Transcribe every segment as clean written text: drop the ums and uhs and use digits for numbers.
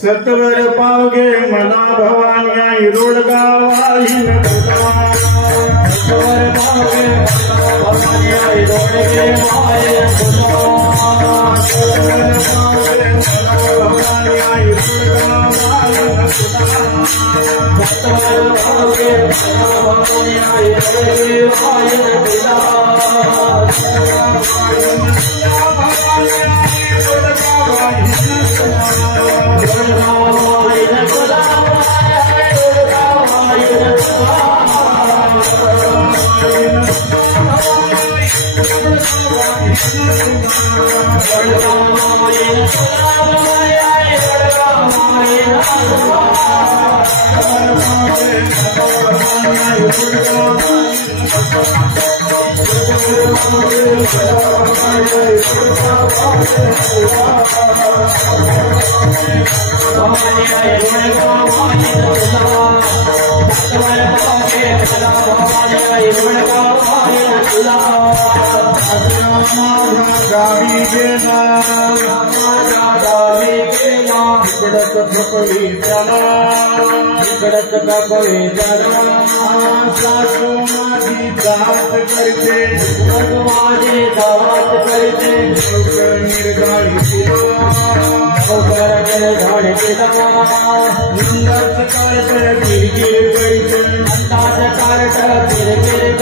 सत्वर पावगे मला भवान्या इरोड गावाहीन सत्वर पावगे मला भवान्या इरोड गावाहीन सत्वर पावगे मला भवान्या इरोड गावाहीन सत्वर पावगे मला भवान्या इरोड सासू माझी दात करते माझे दात करते निर्गाळी अंदाज काढत किरकिर करते अंदाज काढत किरकिर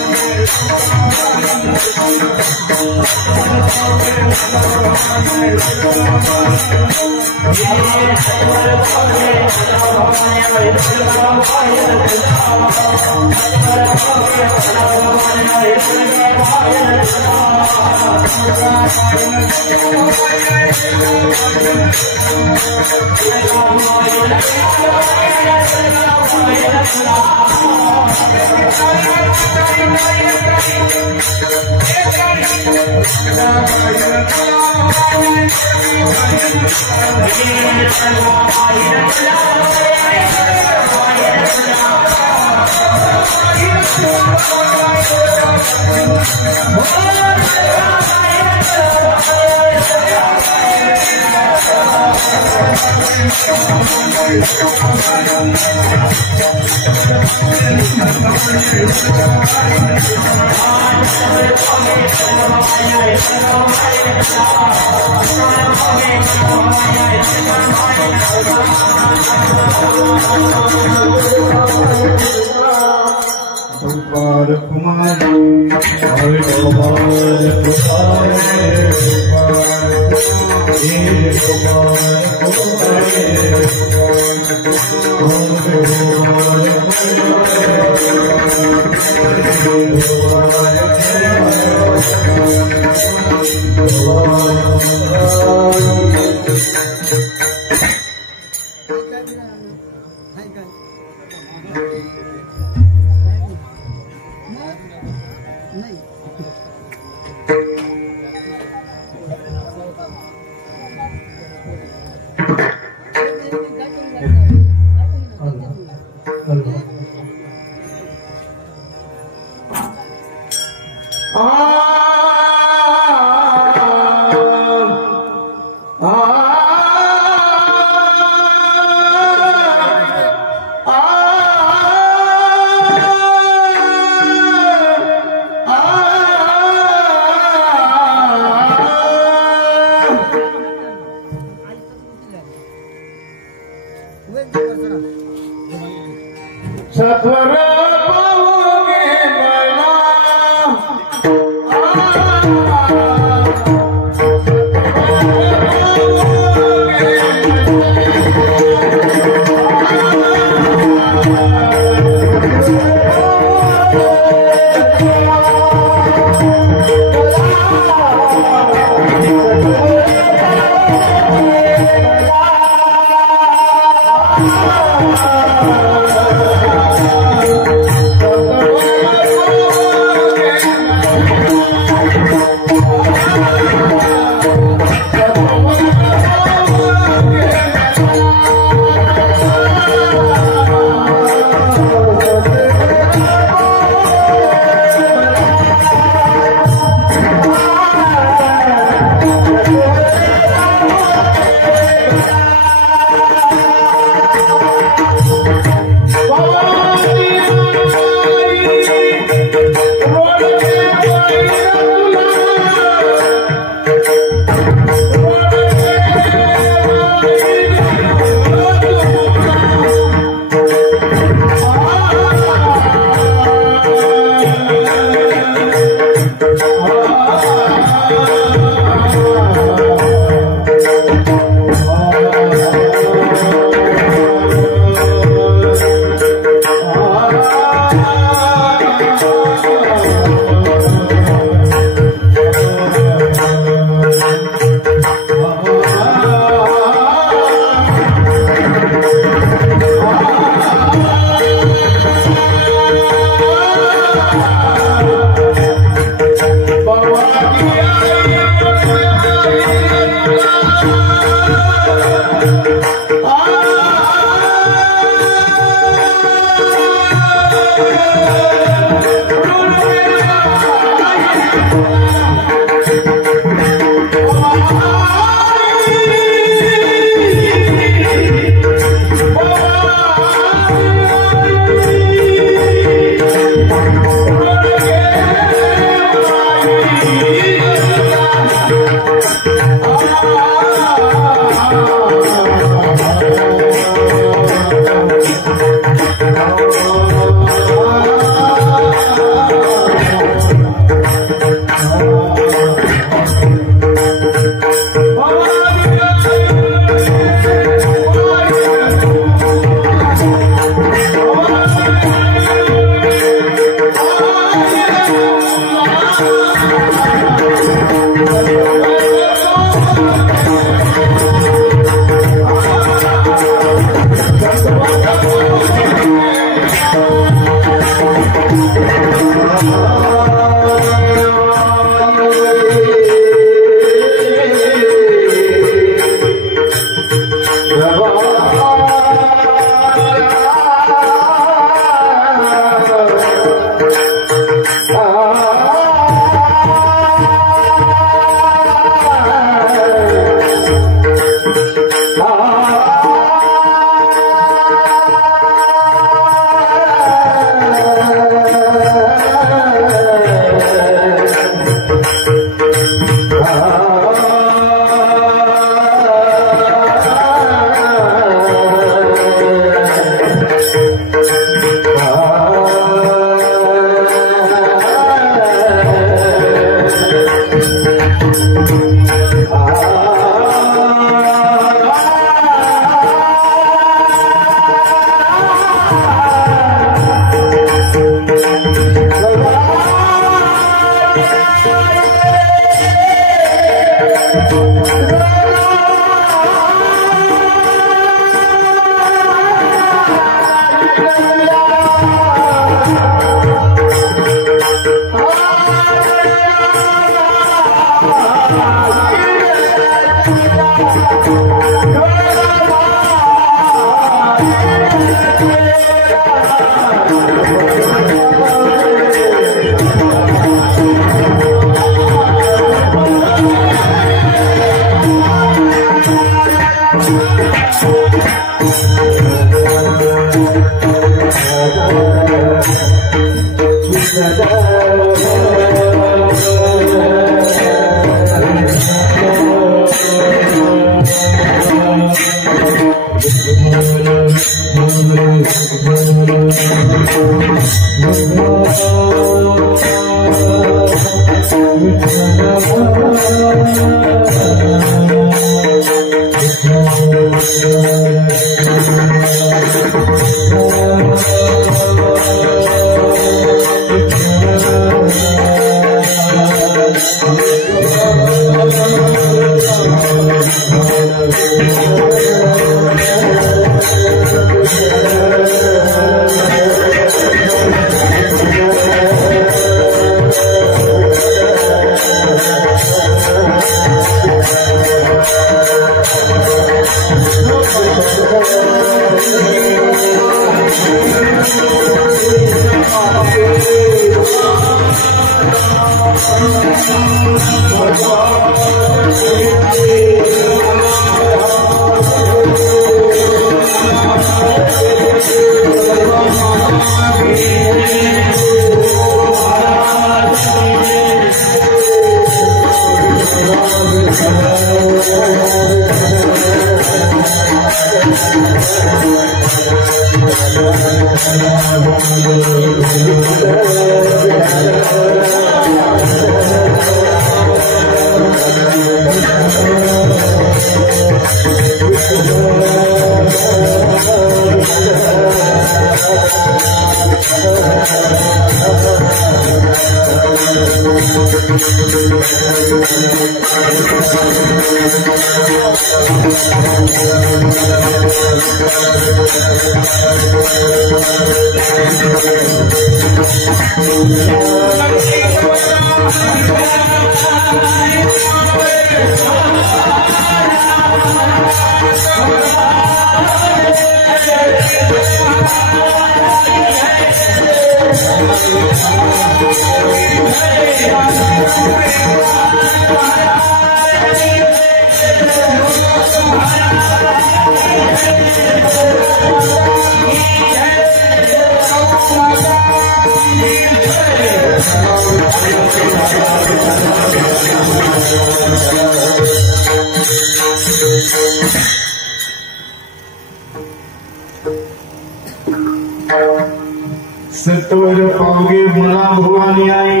सत्वर पावगे मला भवानी आई,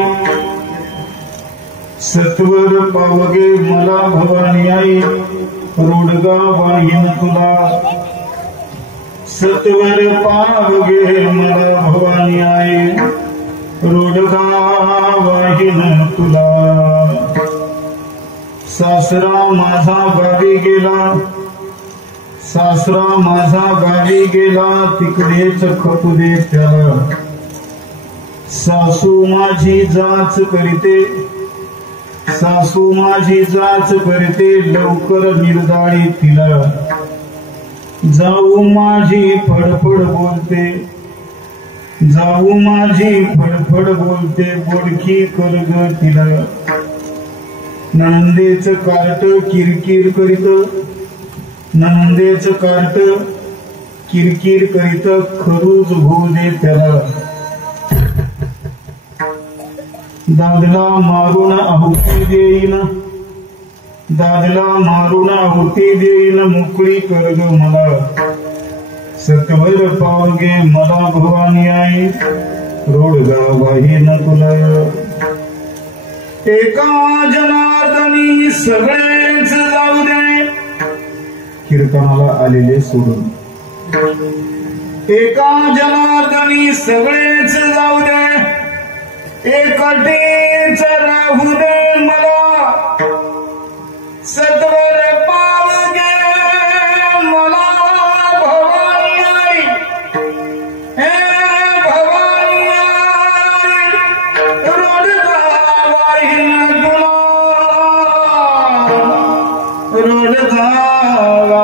सत्वर पावगे मला भवानी आई, रोडगा वाहिन तुला. सत्वर पावगे मला भवानी आई, रोडगा वाहिन तुला. सासरा माझा गावी गेला, सासरा माझा गावी गेला, तिकडेच खपू दे त्याला. सासू माझी जाच करते, सासू माझी जाच करते, लवकर निर्दाळी तिला. जाऊ माझी फडफड बोलते, जाऊ माझी फडफड बोलते, बोडकी करग तिला. नंदेच कार्ट किरकिर करीत, नंदेच कार्ट किरकिर करीत, खरूज होऊ दे त्याला. दादला मारून आहुती देईन, दादला मारून आहुती देईन, मोकळी कर ग मला. सत्वर पावगे मला भवानी आई, रोडगा वाहिन तुला. एका जनार्दनी सगळेच जाऊ दे, कीर्तनाला आलेले सोडून. एका जनार्दनी सगळेच जाऊ दे, एकटीच राहू दे मला.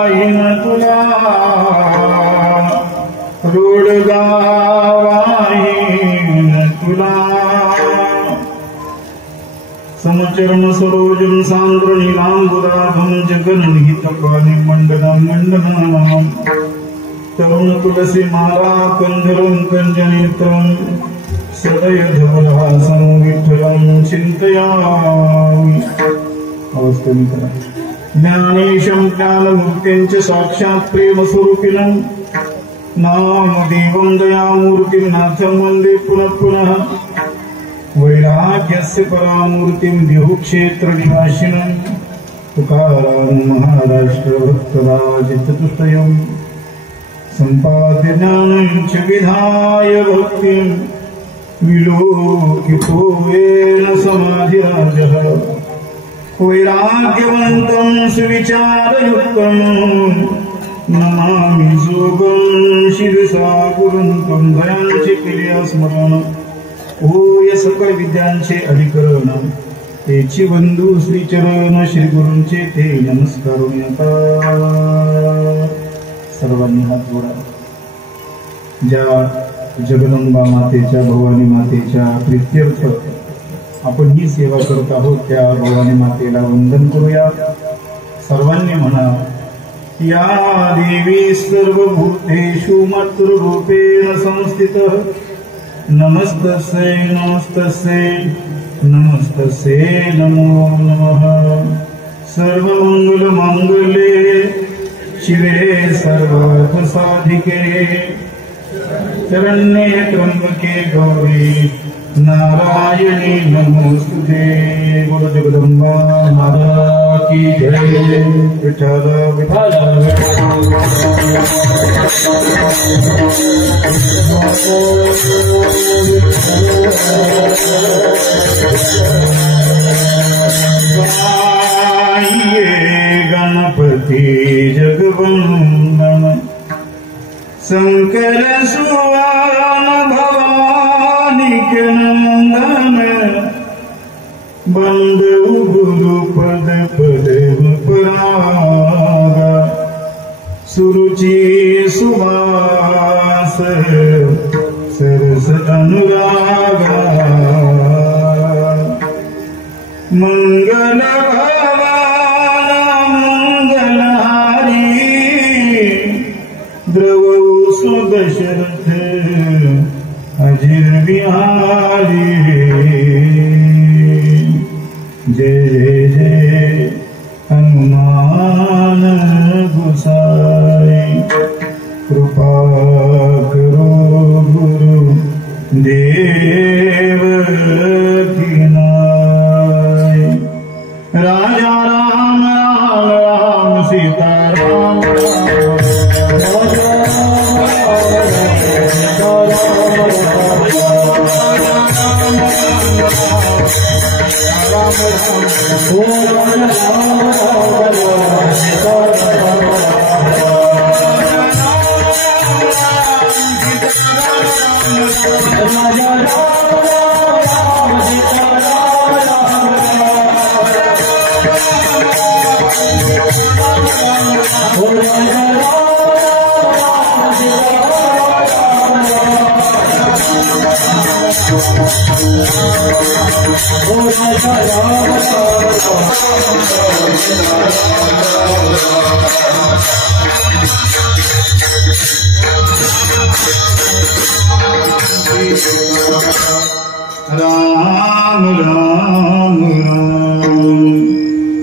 वाहिन तुला रोडगा वाहिन तुला समचरण सरोजम सांद्र नीलांबुदाभम जगन्निहितपाणि मंडलम मंडलम तरुण तुलसी माला कंजरम कंजनेत्रम सदय धवलासं विठ्ठलं चिंतयामि ज्ञानेशं ज्ञानमूर्तिं च साक्षात् प्रेमस्वरूपिणं नामदेवं दयामूर्तिं नाथं वन्दे पुनः पुनः वैराग्यस्य परामूर्तिं देहुक्षेत्रनिवासिनं तुकाराम महाराष्ट्र भक्तराज चतुष्टयम् सम्पाद्य ज्ञानं च विधाय भक्तिं विलोकितो येन समाधिराजः वैराग्यवन्तं सुविचारयुक्तं नमामि जोगं शिरसा गुरुं दयांचे केले स्मरण होय सकळ विद्यांचे अधिकरण तेची बंधू श्रीचरण श्री गुरूंचे ते नमस्कारून सर्वांनी हात जोडा. ज्या जगदंबा मातेच्या भवानी मातेच्या प्रित्यर्थ आपण ही सेवा करत आहोत त्या भवानी मातेला वंदन करूया. सर्वांनी म्हणा या देवी सर्वभूतेषु मातृरूपेण संस्थितः नमस्तस्यै नमस्तस्यै नमस्तस्यै नमो नमः. सर्वमंगलमांगल्ये शिवे सर्वार्थसाधिके शरण्ये त्र्यंबके गौरी नारायणी नमोस्तुते. बोलो जगदंबा माता की जय. विठ्ठल विठ्ठल गणपति जगवंदन शंकर सुवन भवानी के नंदन बंदु गुरु पद पद पराग सुरुचि सुवास सरस अनुराग मंगल दशरथ अजिर बिहारी जय जय जय हनुमान गोसाई. कृपा करो गुरु देव की नाय. राजा राम राम राम सीता राम राम राम राम.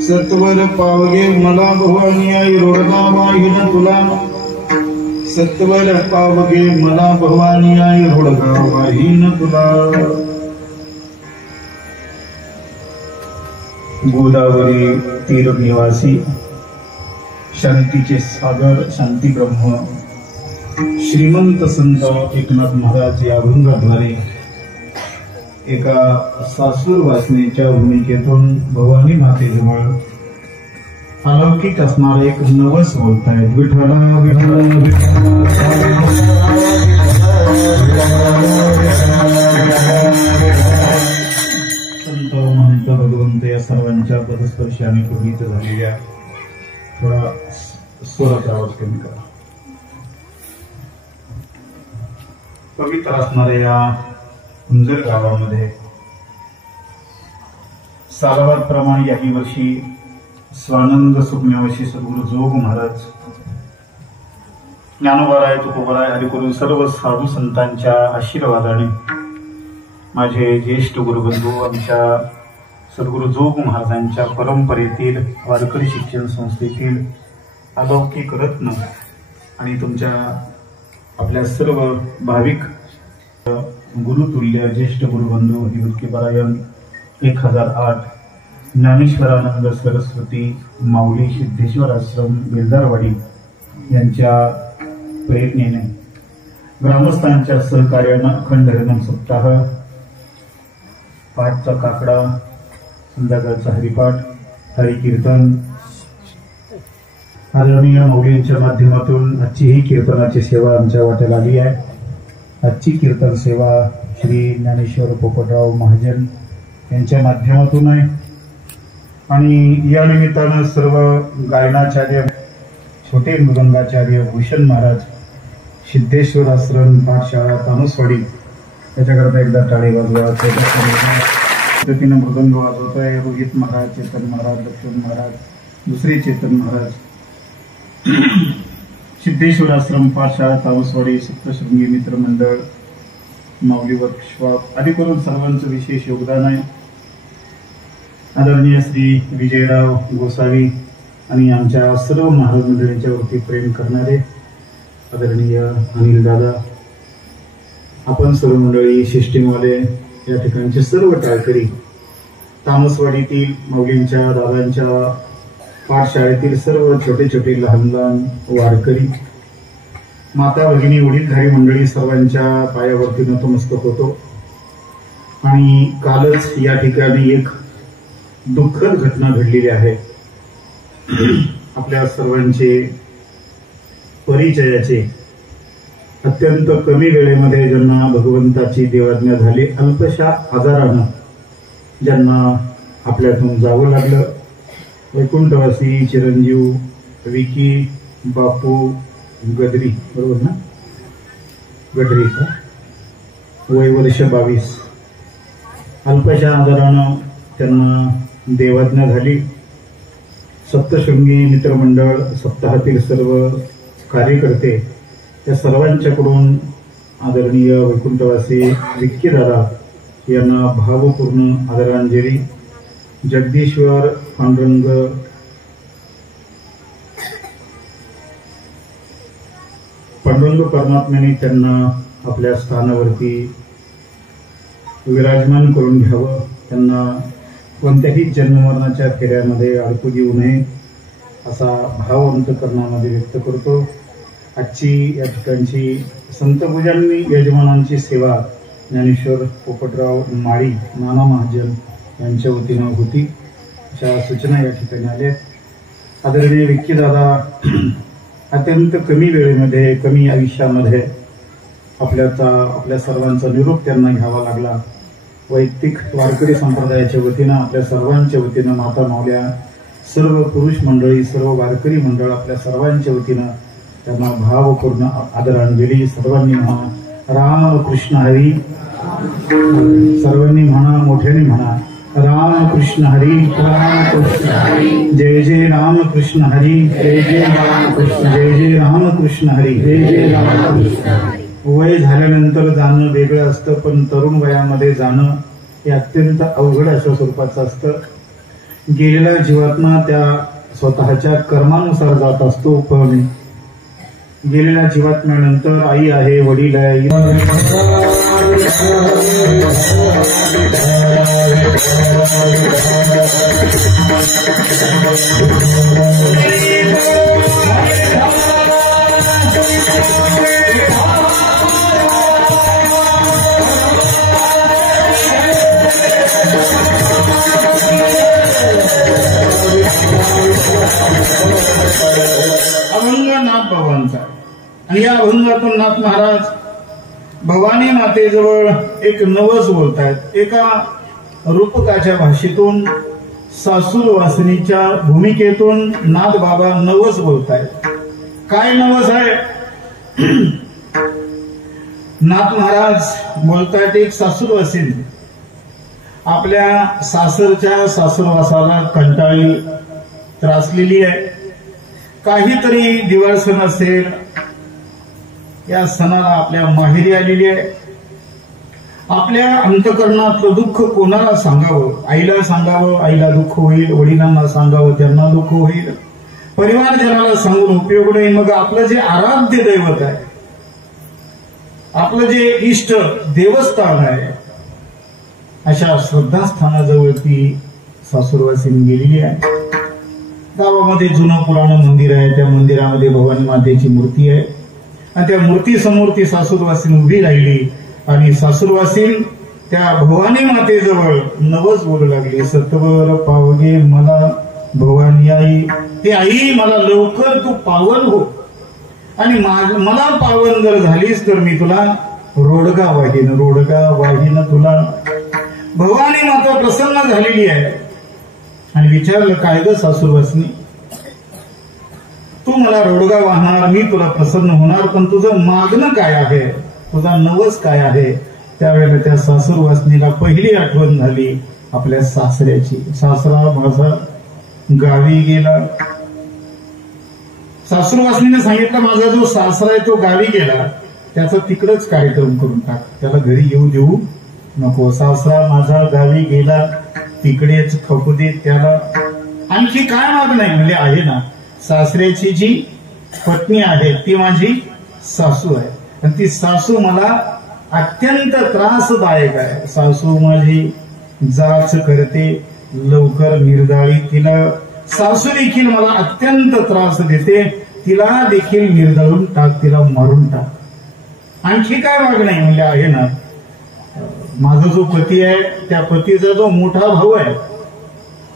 सत्वर पावगे मला भवानी आई रोडगा वाहिन तुला. सत्वर पावगे मला भवानी आई रोडगा वाहिन तुला. गोदावरी तीर निवासी शांतीचे सागर शांती ब्रह्म श्रीमंत संत एकनाथ महाराज या अभंगाद्वारे एका सासूर वासनेच्या भूमिकेतून भवानी मातेजवळ अलौकिक असणारे एक नवस बोलतायत. विठ्ठला विठ्ठला संत महंत भगवंत या सर्वांच्या पदस्पर्शाने पूजित झालेल्या थोडा स्वराचा आवाज कमी करा. पवित्र असणाऱ्या या कुंजर गावामध्ये सालाबादप्रमाणे याही वर्षी स्वानंद सुज्ञावशी सद्गुरू जोग महाराज, ज्ञानोबाराय, तुकोबाराय आदी करून सर्व साधू संतांच्या आशीर्वादाने माझे ज्येष्ठ गुरुबंधू आमच्या सद्गुरू जोग महाराजांच्या परंपरेतील वारकरी शिक्षण संस्थेतील अलौकिक रत्न आणि तुमच्या आपल्या सर्व भाविक गुरुतुल्य ज्येष्ठ गुरुबंधू तुकोबारायण 1008 ज्ञानेश्वरानंद सरस्वती माऊली सिद्धेश्वर आश्रम बेलदारवाडी यांच्या प्रेरणेने ग्रामस्थांच्या सहकार्यानं अखंड हरिनाम सप्ताह, पाठचा काकडा, संध्याकाळचा हरिपाठ, हरिकीर्तन आदरणीय माऊलींच्या माध्यमातून आजची ही कीर्तनाची सेवा आमच्या वाट्याला आली आहे. आजची कीर्तन सेवा श्री ज्ञानेश्वर पोपटराव महाजन यांच्या माध्यमातून आहे आणि या निमित्तानं सर्व गायनाचार्य, छोटे मृदंगाचार्य भूषण महाराज, सिद्धेश्वर आश्रम पाठशाळा तानुसवाडी याच्याकरता एकदा टाळे वाजवा. पद्धतीनं मृदंग वाजवत आहे रोहित महाराज, चेतन महाराज, लक्ष्मण महाराज, दुसरे चेतन महाराज, सिद्धेश्वर आश्रम पाठशाळा तानुसवाडी, सप्तशृंगी मित्र मंडळ, माऊली वर्कशॉप आदी करून सर्वांचं विशेष योगदान आहे. आदरणीय श्री विजयराव गोसावी आणि आमच्या सर्व महाराज मंडळींच्यावरती प्रेम करणारे आदरणीय अनिल दादा, आपण सर्व मंडळी, शिष्टीमवाले, या ठिकाणचे सर्व टाळकरी, तामसवाडीतील माऊलींच्या दादांच्या पाठशाळेतील सर्व छोटे छोटे लहान लहान वारकरी, माता भगिनी, वडीलधारी मंडळी सर्वांच्या पायावरती नतमस्तक होतो. आणि कालच या ठिकाणी एक दुःखद घटना घडलेली आहे. आपल्या सर्वांचे परिचयाचे अत्यंत कमी वेळेमध्ये ज्यांना भगवंताची देवाज्ञा झाली, अल्पशा आजारानं ज्यांना आपल्यातून जावं लागलं, वैकुंठवासी चिरंजीव विकी बापू गदरी, बरोबर ना, गडरी का, वय वर्ष 22, अल्पशा आजारानं त्यांना देवाज्ञा झाली. सप्तशृंगी मित्रमंडळ सप्ताहातील सर्व कार्यकर्ते या सर्वांच्याकडून आदरणीय वैकुंठवासी विक्की दादा यांना भावपूर्ण आदरांजली. जगदीश्वर पांडुरंग परमात्म्याने त्यांना आपल्या स्थानावरती विराजमान करून घ्यावं, त्यांना कोणत्याही जन्ममरणाच्या फेऱ्यामध्ये अडकू देऊ नये असा भाव अंतःकरणामध्ये व्यक्त करतो. आजची या ठिकाणची संतपूजांनी यजमानांची सेवा ज्ञानेश्वर पोपटराव माळी, नाना महाजन यांच्या वतीनं होती, अशा सूचना या ठिकाणी आल्या. आदरणीय विक्की दादा अत्यंत कमी वेळेमध्ये, कमी आयुष्यामध्ये आपल्या सर्वांचा निरोप त्यांना घ्यावा लागला. वैयक्तिक वारकरी संप्रदायाच्या वतीनं, आपल्या सर्वांच्या वतीनं, माता मावल्या, सर्व पुरुष मंडळी, सर्व वारकरी मंडळ, आपल्या सर्वांच्या वतीनं त्यांना भावपूर्ण आदरांजली. सर्वांनी म्हणा राम कृष्ण हरी, सर्वांनी म्हणा, मोठ्याने म्हणा राम कृष्ण हरी, राम कृष्ण हरी, जय जय राम कृष्ण हरी, जय जय राम कृष्ण, जय जय राम कृष्ण हरी, जय जय राम कृष्ण. वय झाल्यानंतर जाणं वेगळं असतं, पण तरुण वयामध्ये जाणं हे अत्यंत अवघड अशा स्वरूपाचं असतं. गेलेल्या जीवात्मा त्या स्वतःच्या कर्मानुसार जात असतो, पण गेलेल्या जीवात्म्यानंतर आई आहे, वडील आहे, अभंग नाथ बाबांचा. आणि या अभंगातून नाथ महाराज भवानी मातेजवळ एक नवस बोलतायत. एका रूपकाच्या भाषेतून, सासूर वासनीच्या भूमिकेतून नाथ बाबा नवस बोलतायत. काय नवस आहे? नाथ महाराज बोलतायत, एक सासूर असेल आपल्या सासरच्या सासूरवासाला कंटाळी त्रासलेली आहे. काहीतरी दिवाळ सण असेल, या सणाला आपल्या माहेरी आलेली आहे. आपल्या अंतकरणातलं दुःख कोणाला सांगावं? आईला सांगावं, आईला दुःख होईल. वडिलांना सांगावं, त्यांना दुःख होईल. परिवारजनाला सांगून उपयोग नाही. मग आपलं जे आराध्य दैवत आहे, आपलं जे इष्ट देवस्थान आहे, अशा श्रद्धास्थानाजवळ ती सासूरवासीन गेलेली आहे. गावामध्ये जुनं पुराण मंदिर आहे. त्या मंदिरामध्ये भवानी मातेची मूर्ती आहे आणि त्या मूर्तीसमोर ती सासूरवासीन उभी राहिली आणि सासूरवासीन त्या भवानी मातेजवळ नवस बोलू लागली. सत्वर पावगे मला भवानी आई, हे आई मला लवकर तू पावन हो आणि मला पावन जर झालीस तर मी तुला रोडगा वाहीन तुला. भवानी माता प्रसन्न झालेली आहे आणि विचारलं, काय ग सासूरवासनी, तू मला रोडगा वाहणार, मी तुला प्रसन्न होणार, पण तुझं मागणं काय आहे, तुझा नवस काय आहे? त्यावेळेला त्या सासूरवासनीला पहिली आठवण झाली आपल्या सासऱ्याची. सासरा माझा गावी गेला. सासूरवासनीने सांगितलं, माझा जो सासरा आहे तो गावी गेला, त्याचा तिकडच कार्यक्रम करून टाक, त्याला घरी येऊ देऊ नको. सासरा माझा गावी गेला, तिकडेच खपू दे त्याला. आणखी काय मागणं आहे? म्हणजे आहे ना, सासऱ्याची जी पत्नी आहे ती माझी सासू आहे आणि ती सासू मला अत्यंत त्रासदायक आहे. सासू माझी जाच करते, लवकर निर्दाळी. तिला सासू देखील मला अत्यंत त्रास देते, तिला देखील निर्दाळून टाक, तिला मारून टाक. आणखी काय मागणं आहे? म्हणजे आहे ना, माझा जो पती आहे त्या पतीचा जो मोठा भाऊ आहे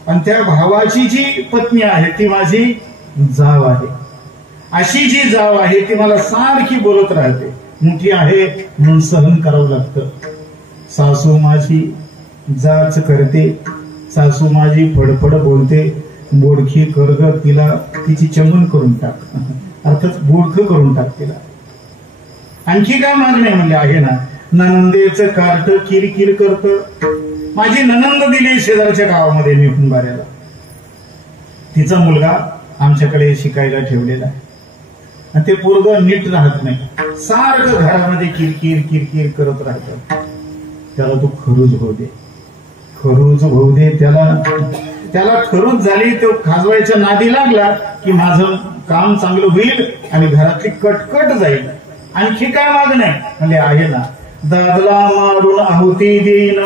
आणि त्या भावाची जी पत्नी आहे ती माझी जाव आहे. अशी जी जाव आहे ती मला सारखी बोलत राहते. मोठी आहे म्हणून सहन करावं लागतं. सासू माझी जाच करते, सासू माझी फडफड बोलते, बोडखी कर्ग, तिला तिची चमन करून टाक, अर्थात बोडखं करून टाक तिला. आणखी काय मागणे म्हणजे आहे ना, ननंदेचं कार्ट किरकिर करतं. माझी ननंद दिली शेजारच्या गावामध्ये निकुंबाऱ्याला. तिचा मुलगा आमच्याकडे शिकायला ठेवलेला आहे आणि ते पोरगं नीट राहत नाही, सारखं घरामध्ये किरकिर किरकिर करत राहत. त्याला तू खरूज होऊ दे, खरूज होऊ दे. त्याला खरूज झाली, तो खाजवायच्या नादी लागला की माझं काम चांगलं होईल आणि घरातली कटकट जाईल. आणखी काय मागणं आहे? म्हणजे आहे ना, दादला मारून आहुती देईन.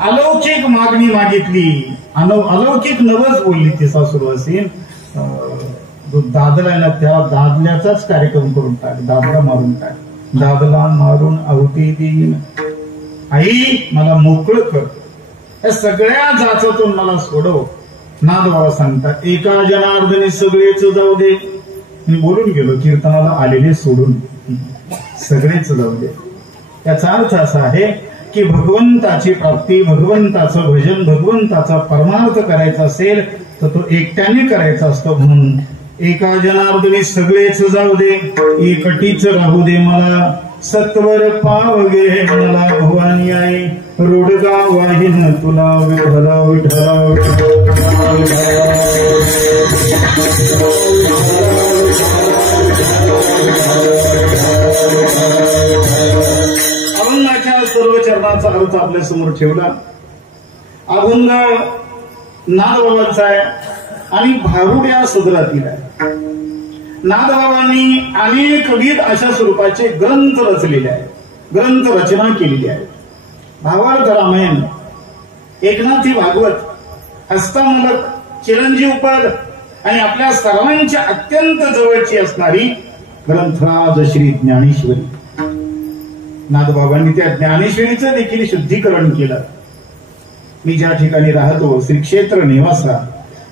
अलौकिक मागणी मागितली, अलौकिक नवस बोलली ती सासूरवासीन. जो दादला आहे ना, त्या दादल्याचाच कार्यक्रम करून टाक, दादला मारून टाक. दादला मारून आहुती देईन, आई मला मोकळं कर, या सगळ्या जाचातून मला सोडव. नाद बाबा सांगतात, एका जनार्दनी सगळेच जाऊ दे. मी बोलून गेलो, कीर्तनाला आलेले सोडून सगळेच जाऊ दे. याचा अर्थ असा आहे की भगवंताची प्राप्ती, भगवंताचं भजन, भगवंताचा परमार्थ करायचा असेल तर तो एकट्याने करायचा असतो. म्हणून एका जनार्दनी सगळेच जाऊ दे, एकटीच राहू दे मला. सत्वर पावगे मला भवानी आई, रोडगा वाहीन तुला विठला विठला अभंगाच्या सर्व चरणाचा अर्थ आपल्या समोर ठेवला. अभंग नादबाबांचा आहे आणि भारुड्या सदरातील आहे. नादबाबांनी अनेकविध अशा स्वरूपाचे ग्रंथ रचलेले आहेत, ग्रंथ रचना केलेली आहे. भावार्थ रामायण, एकनाथी भागवत, हस्तामलक, चिरंजीव पद आणि आपल्या सर्वांच्या अत्यंत जवळची असणारी ग्रंथराज श्री ज्ञानेश्वरी. नादबाबांनी त्या ज्ञानेश्वरीचं देखील शुद्धीकरण केलं. मी ज्या ठिकाणी राहतो श्री क्षेत्र नेवासा,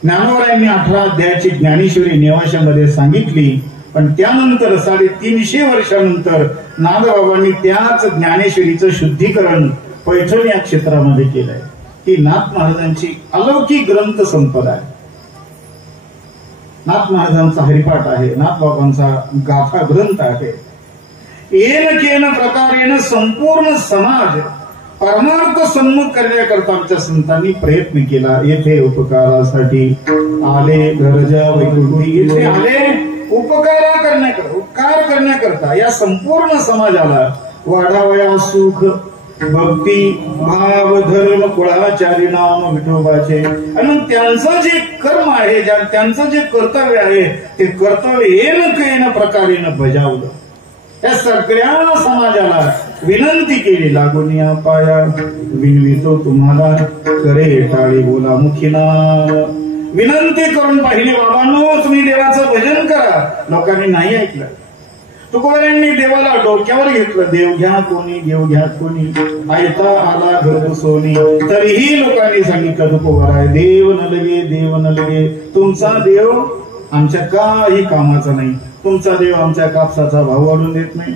ज्ञानोबरायांनी 18 अध्यायाची ज्ञानेश्वरी नेवाशामध्ये सांगितली, पण त्यानंतर 350 वर्षानंतर नादबाबांनी त्याच ज्ञानेश्वरीचं शुद्धीकरण पैठण या क्षेत्रामध्ये केलंय. ही नाथ महाराजांची अलौकिक ग्रंथ संपदा आहे. नाथ महाराजांचा हरिपाठ आहे, नाथबाबांचा गाथा ग्रंथ आहे. येन केन प्रकारेन संपूर्ण समाज परमार्थ सन्मुख करण्याकरता आमच्या संतांनी प्रयत्न केला. येथे उपकारासाठी आले गरजा वैकुंठी, येथे आले उपकार करण्याकरता या संपूर्ण समाजाला वाढावया सुख भक्ती भाव धर्म कुळाचारी नाम विठोबाचे. आणि त्यांचं जे कर्म आहे, त्यांचं जे कर्तव्य आहे ते कर्तव्य येन प्रकारेनं बजावलं. या सगळ्या समाजाला विनंती केली, लागून या पाया विनवितो तुम्हाला करे टाळी बोला मुखीना. विनंती करून पाहिली, बाबांनो तुम्ही देवाचं भजन करा. लोकांनी नाही ऐकलं. तुकोबारायांनी देवाला डोक्यावर घेतलं, देव घ्या कोणी, देव घ्या कोणी, आयता आला घर सोनी. तरीही लोकांनी सांगितलं, तुकोबाराय देव न लगे, देव न लगे. तुमचा देव आमच्या काही कामाचा नाही. तुमचा देव आमच्या कापसाचा भाव वाढून देत नाही.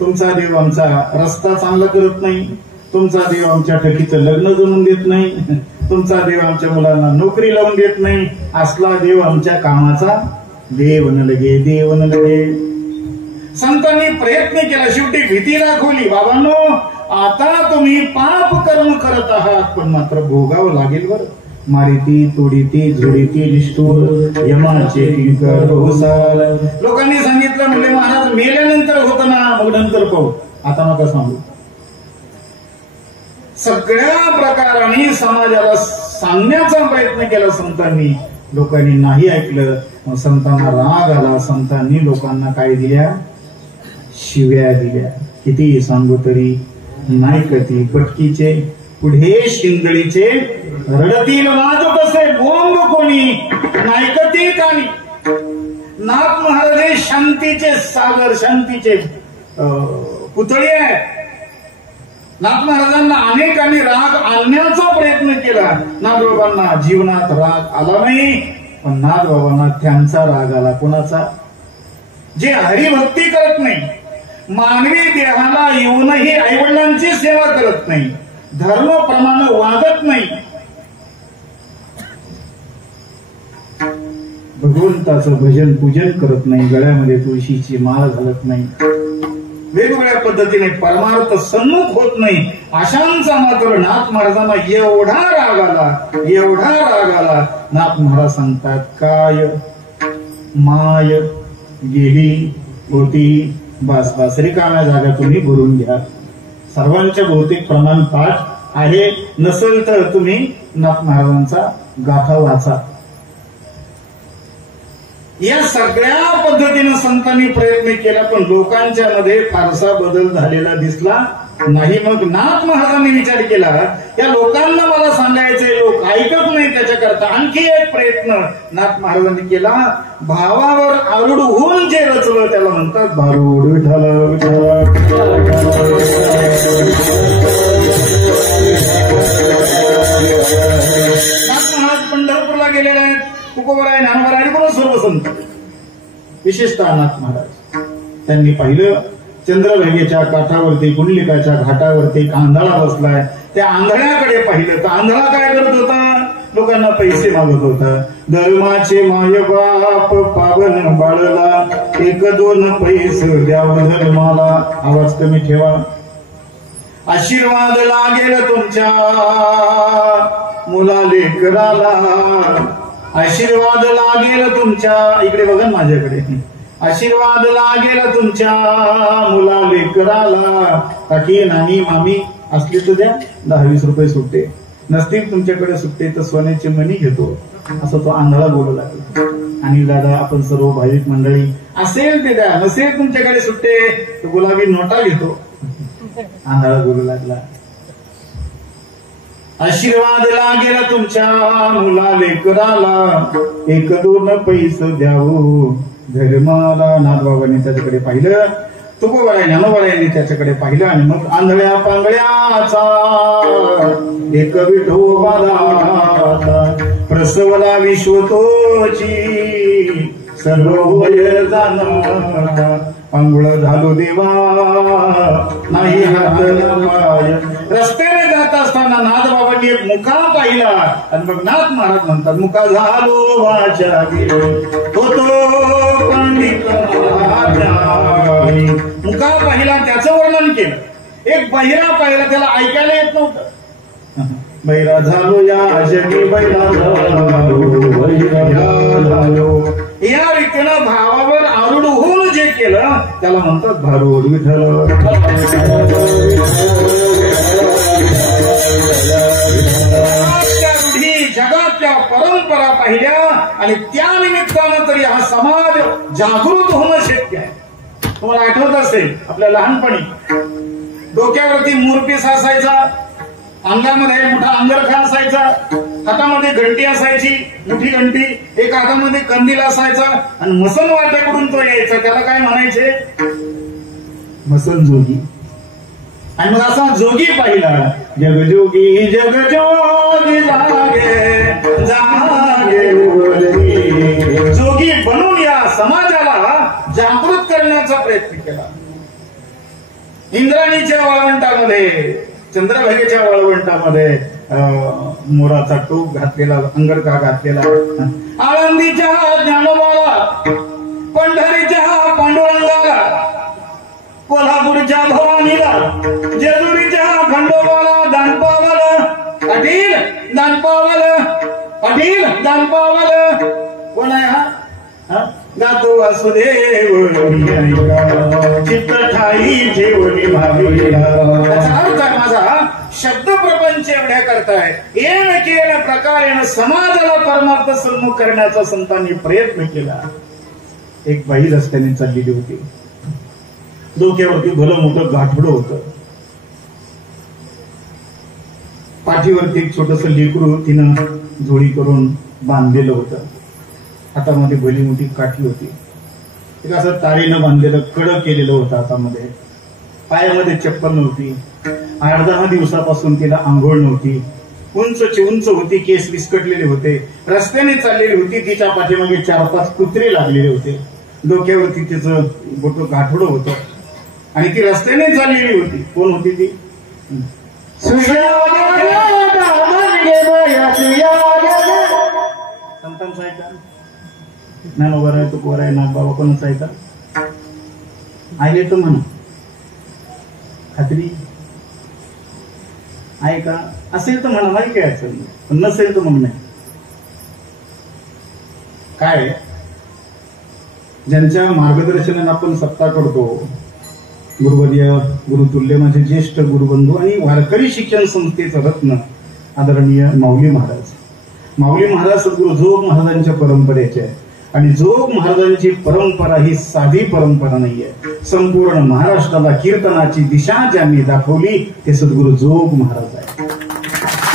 तुमचा देव आमचा रस्ता चांगला करत नाही. तुमचा देव आमच्या ठकीचं लग्न जमून देत नाही. तुमचा देव आमच्या मुलांना नोकरी लावून देत नाही. असला देव आमच्या कामाचा देव न लगे, देव न लगे. संतांनी प्रयत्न केला, शेवटी भीती दाखवली, बाबांनो आता तुम्ही पाप कर्म करत आहात, पण मात्र भोगावं लागेल बरं. मारिती तोडीती झोडीती निष्ठूर यमाचे किंकर बहुसार. लोकांनी सांगितलं, म्हणजे महाराज मेल्यानंतर होतं ना, मग नंतर पाहू, आता नका सांगू. सगळ्या प्रकाराने समाजाला सांगण्याचा प्रयत्न केला संतांनी. लोकांनी नाही ऐकलं. संतांना राग आला. संतांनी लोकांना काय दिल्या? शिव्या दिल्या. किती सांगू तरी नायकती पटकीचे पुढे शिंदळीचे रडतील वाजत कसे बोंब कोणी नायकती कानी. नाथ महाराज हे शांतीचे सागर, शांतीचे पुतळे आहेत. नाथ महाराजांना अनेकांनी राग आणण्याचा प्रयत्न केला. नाथबाबांना जीवनात राग आला नाही, पण नाथबाबांना त्यांचा राग आला. कोणाचा? जे हरिभक्ती करत नाही, मानवी देहाला येऊनही आईवडिलांची सेवा करत नाही, धर्माप्रमाणे वागत नाही, भगवंताचं भजन पूजन करत नाही, गळ्यामध्ये तुळशीची माळ घालत नाही, वेगवेगळ्या पद्धतीने परमार्थ सन्मुख होत नाही, अशांचा मात्र नाथ महाराजांना एवढा राग आला, एवढा राग आला. नाथ महाराज सांगतात, काय माय गेली होती बास बास, रिकाम्या जागा तुम्ही भरून घ्या. सर्वांच्या बहुतेक प्रमाण पाठ आहे, नसेल तर तुम्ही नाथ महाराजांचा गाथा वाचा. या सगळ्या पद्धतीने संतांनी प्रयत्न केला, पण लोकांच्या मध्ये फारसा बदल झालेला दिसला नाही. मग नाथ महाराजांनी विचार केला, या लोकांना मला सांगायचे, लोक ऐकत नाही, त्याच्याकरता आणखी एक प्रयत्न नाथ महाराजांनी केला. भावावर आरूढ होऊन जे रचलं त्याला म्हणतात भारूड. विठ्ठल नाथ महाराज पंढरपूरला गेलेले आहेत. तुकोबाराय, ज्ञानोबाराय आणि सर्व संत, विशेषतः नाथ महाराज त्यांनी पाहिलं चंद्रभागेच्या काठावरती, कुंडलिकाच्या घाटावरती एक आंधळा बसलाय. त्या आंधळ्याकडे पाहिलं तर आंधळा काय करत होता? लोकांना पैसे मागत होता. धर्माचे माय बाप पावन बाळला, एक दोन पैसे द्यावं धर्माला. आवाज कमी ठेवा. आशीर्वाद लागेल तुमच्या मुला लेकराला, आशीर्वाद लागेल तुमच्या, इकडे बघा माझ्याकडे, आशीर्वाद लागेल तुमच्या मुला लेकराला. काकी नानी मामी असली तर द्या, 10-20 रुपये सुट्टे, नसतील तुमच्याकडे सुट्टे तर सोन्याची मणी घेतो, असं तो आंधळा बोलू लागला. आणि दादा आपण सर्व भाविक मंडळी, असेल ते द्या, नसेल तुमच्याकडे सुट्टे तर गुलाबी नोटा घेतो, आंधळा बोलू लागला. आशीर्वाद लागेल तुमच्या मुला लेकराला, एक दोन पैसे द्यावं धर्माला. नाथबाबांनी त्याच्याकडे पाहिलं, तुकोबाराय ज्ञानोबारायांनी त्याच्याकडे पाहिलं, आणि मग आंधळ्या पांगळ्याचा एक विठोबाला प्रसवला विश्वतोची सर्व होय जाणता. अंघोळ झालो देवा नाही हात पाय. रस्त्याने जात असताना नाथबाबांनी एक मुका पाहिला आणि मग नाथ महाराज म्हणतात मुका झालो भाषा होतो पंडित मुका पाहिला त्याचं वर्णन केलं. एक बहिरा पाहिला त्याला ऐकायला येत नव्हतं. बैरा झालो या जगी बैरा झालो या रीतीनं भावावर आरूढ होऊन जे केलं त्याला म्हणतात भारूड विठ्ठल. जगातल्या परंपरा पाहिल्या आणि त्या निमित्तानं तरी हा समाज जागृत होणं शक्य आहे. तुम्हाला आठवत असेल आपल्या लहानपणी डोक्यावरती मोरपीस असायचा, अंगामध्ये मोठा अंगरखा असायचा, हातामध्ये घंटी असायची मोठी घंटी, एका हातामध्ये कंदील असायचा आणि मसन वाट्याकडून तो यायचा. त्याला काय म्हणायचे? मसन जोगी. आणि मग असा जोगी पाहिला जगजोगी जगजोगी जागे जागे. जोगी बनून या समाजाला जागृत करण्याचा प्रयत्न केला. इंद्राणीच्या वाळवंटामध्ये चंद्रभागेच्या वाळवंटामध्ये मोराचा टोप घातलेला अंगरखा घातलेला, आळंदीच्या ज्ञानोबाला, पंढरीच्या पांडुरंगाला, कोल्हापूरच्या भवानीला, जेजुरीच्या खंडोबाला, दानपावाला, पाटील दानपावाला, पाटील दानपावाला कोण आहे हा? गातो वासुदेव चित्त ठाई ठेवणी भावीला. त्याचा अर्थ आहे माझा शब्द प्रपंच एवढ्या करताय येण केल्या प्रकारेनं समाजाला परमार्थ सन्मुख करण्याचा संतांनी प्रयत्न केला. एक बाई रस्त्याने चाललेली होती. डोक्यावरती भलं मोठं गाठोडं होतं. पाठीवरती एक छोटस लेकरू तिनं झोळी करून बांधलेलं होतं. हातामध्ये भली मोठी काठी होती. एक असं तारेनं बांधलेलं कडं केलेलं होतं हातामध्ये. पायामध्ये चप्पल नव्हती. 8-10 दिवसापासून तिला आंघोळ नव्हती. उंचची उंच होती. केस विस्कटलेले होते. रस्त्याने चाललेली होती. तिच्या पाठीमागे 4-5 कुत्रे लागलेले होते. डोक्यावरती तिचं मोठं गाठोडं होतं आणि ती रस्त्याने चाललेली होती. कोण होती ती? संतांचा ऐका ज्ञानोबा आहे, तुकोबा आहे, नागबाबा कोणाचा ऐका आले तर म्हणा. खात्री आहे का? असेल तर म्हणा, माहिती काय असेल, पण नसेल तर मग नाही. काय ज्यांच्या मार्गदर्शनाने आपण सत्ता करतो, गुरुवर्य गुरुतुल्य माझे ज्येष्ठ गुरुबंधू आणि वारकरी शिक्षण संस्थेचं रत्न आदरणीय माऊली महाराज. माऊली महाराज सद्गुरू जोग महाराजांच्या परंपरेचे आहे आणि जोग महाराजांची परंपरा ही साधी परंपरा नाहीये. संपूर्ण महाराष्ट्राला कीर्तनाची दिशा ज्यांनी दाखवली ते सद्गुरू जोग महाराज आहे.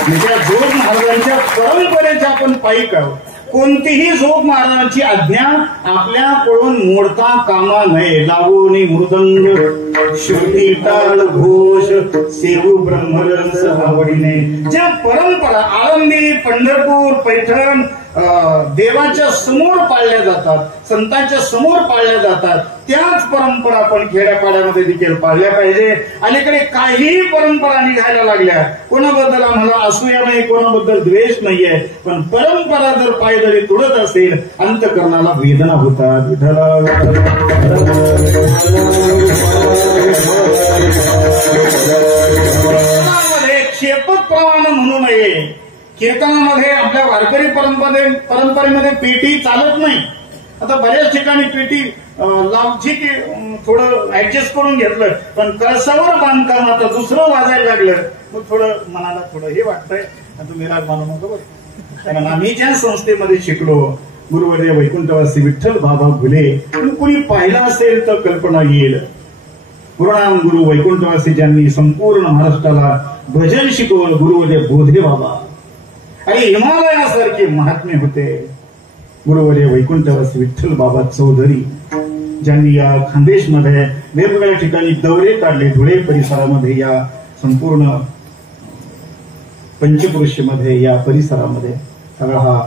त्या जोग महाराजांच्या परंपरेच्या आपण पायीक आहोत. कोणतीही जोग महाराजांची आज्ञा आपल्याकडून मोडता कामा नये. लावणी मृदंग श्रुती टाळ घोष सेवू ब्रह्मरस आवडीने. ज्या परंपरा आळंदी, पंढरपूर, पैठण देवाच्या समोर पाळल्या जातात, संतांच्या समोर पाळल्या जातात, त्याच परंपरा आपण खेड्यापाड्यामध्ये देखील पाळल्या पाहिजे. अलीकडे काहीही परंपरा निघायला लागल्या. कोणाबद्दल आम्हाला असूया नाही, कोणाबद्दल द्वेष नाहीये, पण परंपरा जर पायदळी तुडत असेल अंतकरणाला वेदना होतात. क्षेपक प्रमाण म्हणू नये. कीर्तनामध्ये आपल्या वारकरी परंपरेमध्ये पेटी चालत नाही. आता बऱ्याच ठिकाणी पेटी ठीक आहे, थोडं ऍडजस्ट करून घेतलं, पण कळसावर बांधकाम आता दुसरं वाजायला लागलं, मग थोडं मनाला थोडं हे वाटतंय. तुम्ही राग मानू नका बरं. कारण आम्ही ज्या संस्थेमध्ये शिकलो, गुरुवर्य वैकुंठवासी विठ्ठल बाबा घुले, कुणी पाहिला असेल तर कल्पना येईल. गुरुनाम गुरु वैकुंठवासी ज्यांनी संपूर्ण महाराष्ट्राला भजन शिकवलं, गुरुवर्य बोधे बाबा आणि हिमालयासारखे महात्मे होते. गुरुवर्य वैकुंठवासी विठ्ठल बाबा चौधरी ज्यांनी या खानदेशमध्ये वेगवेगळ्या ठिकाणी दौरे काढले. धुळे परिसरामध्ये, या संपूर्ण पंचक्रोशीमध्ये, या परिसरामध्ये सगळा हा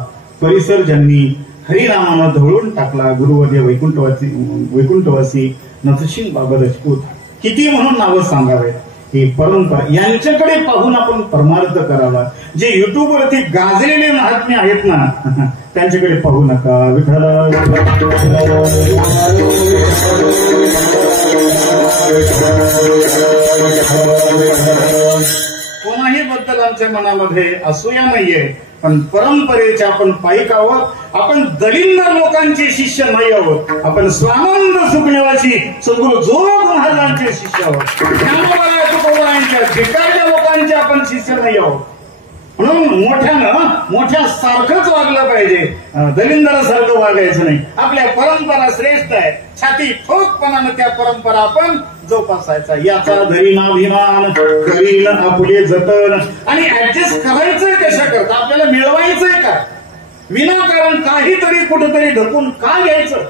परिसर ज्यांनी हरिनामानं ढवळून टाकला गुरुवर्य वैकुंठवासी नथशिंग बाबा राजपूत. किती म्हणून नावं सांगावे. ही परंपरा यांच्याकडे पाहून आपण परमार्थ करावा. जे युट्यूबवरती गाजलेले महात्मे आहेत ना त्यांच्याकडे पाहू नका. विठ्ठला कोणाही बद्दल आमच्या मनामध्ये असूया नाहीये, पण परंपरेचे आपण पाईक आहोत. आपण दलिंदर लोकांचे शिष्य नाही आहोत. आपण स्वानंद सुखदेवाची सद्गुरू जोग महाराजांचे शिष्य आहोत. ज्ञानोबा तुकोबांच्या भिकारच्या लोकांचे आपण शिष्य नाही आहोत. म्हणून मोठ्या सारखंच वागलं पाहिजे, दलिंदरासारखं वागायचं नाही. आपल्या परंपरा श्रेष्ठ आहे. छाती ठोकपणानं त्या परंपरा आपण जोपासायचा. याचा धरीनाभिमान करीन आपले जतन. आणि ऍडजस्ट करायचंय कशा करता, आपल्याला मिळवायचंय का, विनाकारण काहीतरी कुठेतरी ढकून का घ्यायचं.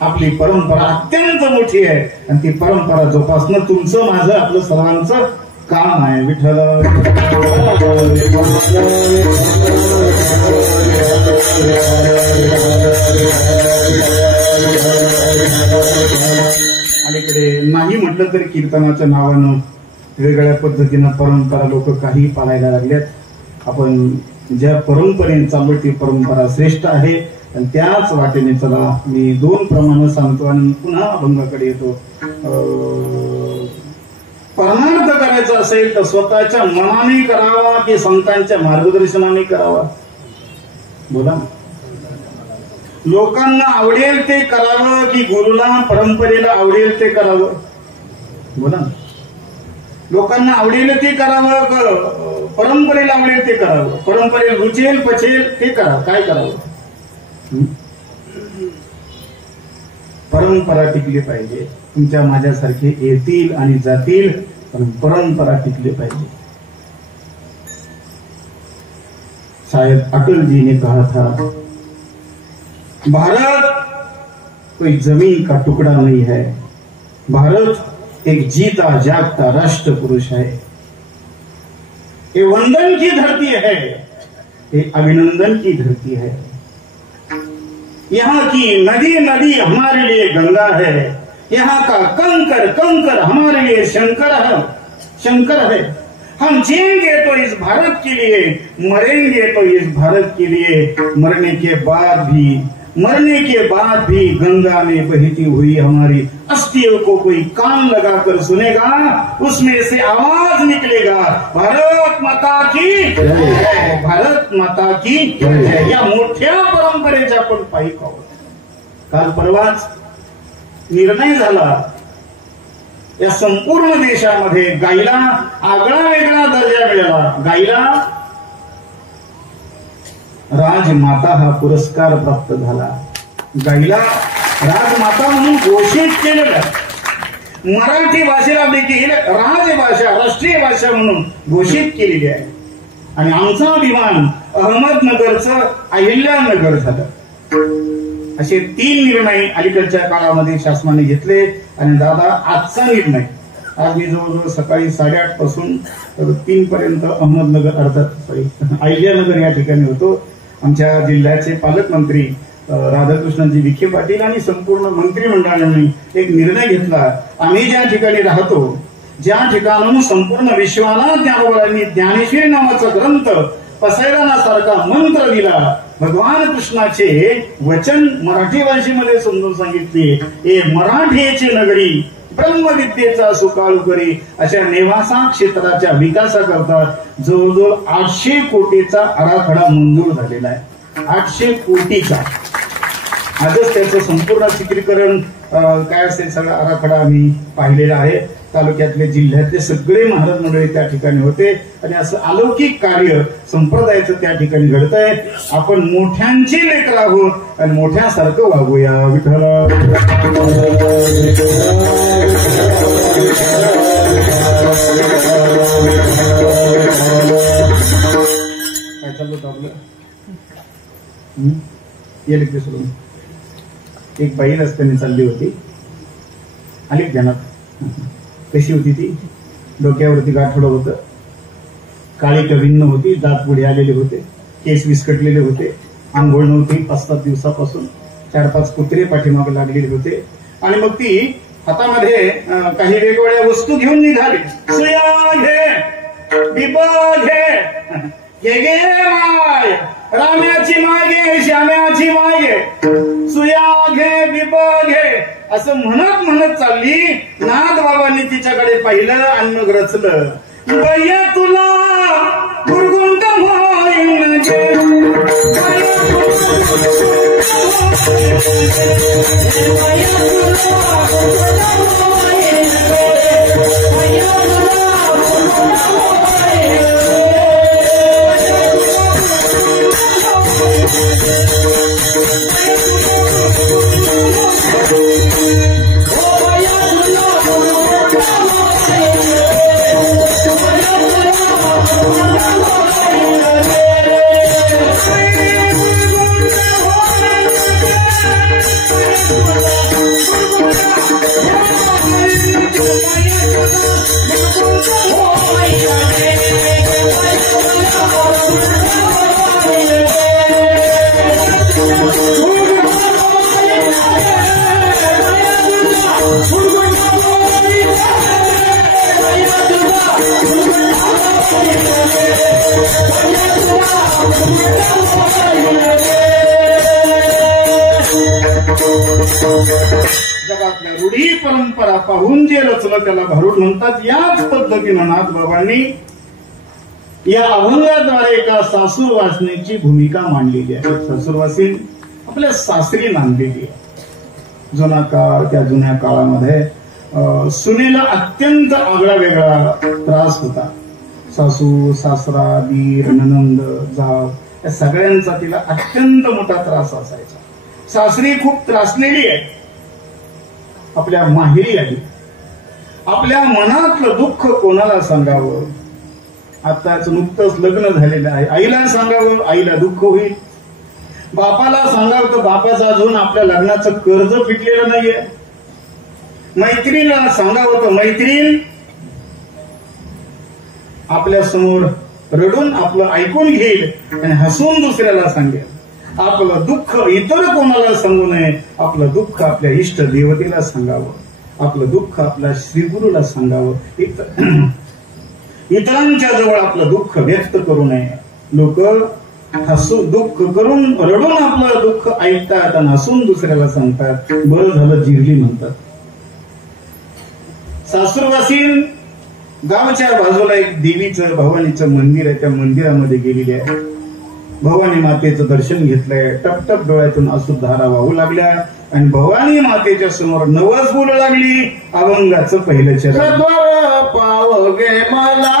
आपली परंपरा अत्यंत मोठी आहे आणि ती परंपरा जोपासणं तुमचं माझं आपलं सर्वांचं काम आहे. विठ्ठल अलीकडे नाही म्हटलं तरी कीर्तनाच्या नावानं वेगळ्या पद्धतीनं परंपरा लोक काही पाळायला लागल्यात. आपण ज्या परंपरेने चालू ती परंपरा श्रेष्ठ आहे आणि त्याच वाटेने चला. मी 2 प्रमाण सांगतो आणि पुन्हा अभंगाकडे येतो. परमार्थ करायचा असेल तर स्वतःच्या मनाने करावा की संतांच्या मार्गदर्शनाने करावा. बोला. लोकांना आवडेल ते करावं की गुरुला परंपरेला आवडेल ते करावं. बोला. लोकांना आवडेल ते करावं, परंपरेला आवडेल ते करावं, परंपरेला रुचेल पचेल ते करावं. काय करावं. परंपरा टिकली पाहिजे. तुमच्या माझ्यासारखे येतील आणि जातील, पण परंपरा टिकली पाहिजे. शायद अटल जी ने कहा था, भारत कोई जमीन का टुकड़ा नहीं है, भारत एक जीता जागता राष्ट्र पुरुष है. ये वंदन की धरती है, ये अभिनंदन की धरती है. यहाँ की नदी नदी हमारे लिए गंगा है, यहाँ का कंकर कंकर हमारे लिए शंकर है. हम जिएंगे तो इस भारत के लिए, मरेंगे तो इस भारत के लिए. मरने के बाद भी गंगा में बहती हुई हमारी अस्थियों को कोई कान लगाकर सुनेगा, उसमें से आवाज निकलेगा, भारत माता की जय, भारत माता की जय. या मोठ्या परंपरेच्या आपण पाईक आहोत. काल परवाच निर्णय झाला या संपूर्ण देशामध्ये गाईला आगळा वेगळा दर्जा मिळाला. गाईला राजमाता हा पुरस्कार प्राप्त झाला. गाईला राजमाता म्हणून घोषित केलेलं. मराठी भाषेला देखील राजभाषा राष्ट्रीय भाषा म्हणून घोषित केलेली आहे. आणि आमचा अभिमान अहमदनगरचं अहिल्यानगर झालं. असे 3 निर्णय अलीकडच्या काळामध्ये शासनाने घेतले. आणि दादा आजचा निर्णय, आज मी जवळजवळ सकाळी 8:30 पासून 3 पर्यंत अहमदनगर अर्थात अहिल्यानगर या ठिकाणी होतो. आमच्या जिल्ह्याचे पालकमंत्री राधाकृष्णजी विखे पाटील आणि संपूर्ण मंत्रिमंडळाने एक निर्णय घेतला. आम्ही ज्या ठिकाणी राहतो, ज्या ठिकाणाहून संपूर्ण विश्वाला ज्ञानोबांनी ज्ञानेश्वरी नावाचा ग्रंथ पसरवण्यासारखा मंत्र दिला, भगवान कृष्णाचे वचन मराठी भाषेमध्ये समजून सांगितले. हे मराठीची नगरी ब्रह्मविद्येचा सुकाळू करी अशा नेवासा क्षेत्राच्या विकासाकरता जवळजवळ 800 कोटीचा आराखडा मंजूर झालेला आहे. 800 कोटीचा. आजच त्याचं संपूर्ण चित्रीकरण काय असेल सगळा आराखडा आम्ही पाहिलेला आहे. तालुक्यातले जिल्ह्यातले सगळे महाराज मंडळी त्या ठिकाणी होते आणि असं अलौकिक कार्य संप्रदायाचं त्या ठिकाणी घडतंय. आपण मोठ्यांची लेकर आहोत आणि मोठ्यासारखं वागूया. विठ्ठल काय चाललं होतं आपलं. येईल ते सोडून. एक बाई रस्त्याने चालली होती. आली ध्यानात. कशी होती ती. डोक्यावरती गाठोडं होतं, काळी कविन्न होती, दात पुढे आलेले होते. केस विस्कटलेले होते, आंघोळ नव्हती 5-7 दिवसापासून, 4-5 कुत्रे पाठीमागे लागलेले होते आणि मग ती हातामध्ये काही वेगवेगळ्या वस्तू घेऊन निघाली. सुया घे, बिबा घे, घे माय, राम्याची माय घे, श्याम्याची माय घे, सुया घे, बिबा घे असं म्हणत म्हणत चालली. नाथ बाबांनी तिच्याकडे पाहिलं आणि मग रचलं. बय्या तुला गुरगुंट होईन गे, जगातल्या रूढी परंपरा पाहून जे रचलं त्याला भारूड म्हणतात. याच पद्धतीनं नाथ बाबांनी या अभंगाद्वारे एका सासूरवासिनीची भूमिका मांडलेली आहे. सासूरवासीन आपल्या सासरी नांदलेली आहे. जुना काळ, त्या जुन्या काळामध्ये सुनेला अत्यंत आगळा वेगळा त्रास होता. सासू, सासरा, दीर, ननंद, जाव या सगळ्यांचा तिला अत्यंत मोठा त्रास असायचा. सासरी खूप त्रासलेली आहे, आपल्या माहेरी आली. आपल्या मनातलं दुःख कोणाला सांगावं? आताच नुकतंच लग्न झालेलं आहे, आईला सांगावं, आईला दुःख होईल. बापाला सांगावं तर बापाचं अजून आपल्या लग्नाचं कर्ज फिटलेलं नाहीये. मैत्रिणीला सांगावं तर मैत्रीण आपल्या समोर रडून आपलं ऐकून घेईल आणि हसून दुसऱ्याला सांगेल. आपलं दुःख इतर कोणाला सांगू नये, आपलं दुःख आपल्या इष्ट देवतेला सांगावं, आपलं दुःख आपल्या श्रीगुरूला सांगावं. इतरांच्या जवळ आपलं दुःख व्यक्त करू नये. लोक हसू दुःख करून रडून आपलं दुःख ऐकतात आणि हसून दुसऱ्याला सांगतात. बरं झालं जिरली म्हणतात. सासूरवासीन गावच्या बाजूला एक देवीचं, भवानीचं मंदिर आहे, त्या मंदिरामध्ये गेलेली आहे. भवानी मातेचं दर्शन घेतलंय. टपटप डोळ्यातून अश्रुधारा वाहू लागल्या आणि भवानी मातेच्या समोर नवस बोलू लागली. अभंगाचं पहिलं चरण. पावगे मला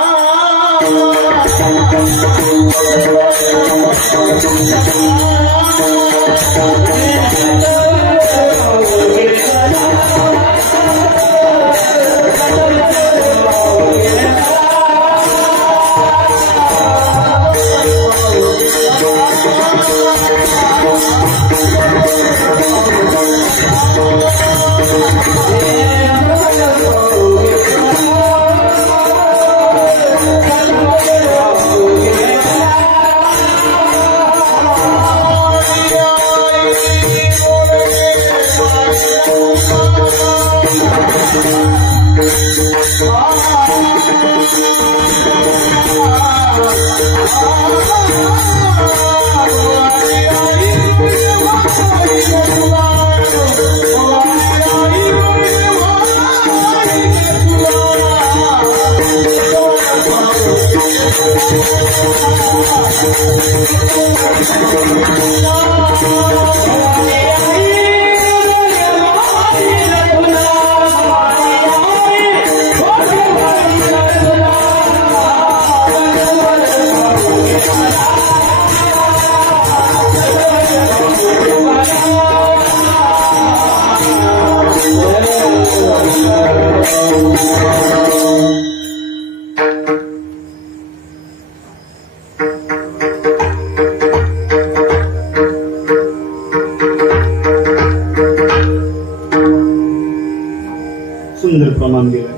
सुंदर प्रमाण दिलं.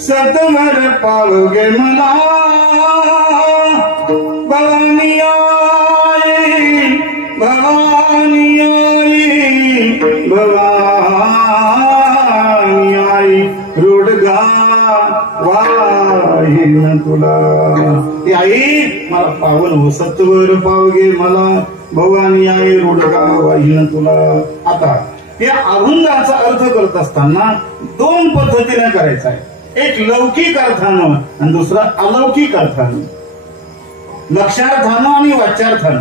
सतवर पावगे मला तुला. ती आई मला पावन हो सत्वर पावगे मला भवानी आई रोडगा वाहीन तुला. आता या अभंगाचा अर्थ करत असताना दोन पद्धतीने करायचा आहे. एक लौकिक अर्थानं आणि दुसरा अलौकिक अर्थानं, लक्षार्थानं आणि वाच्यार्थानं.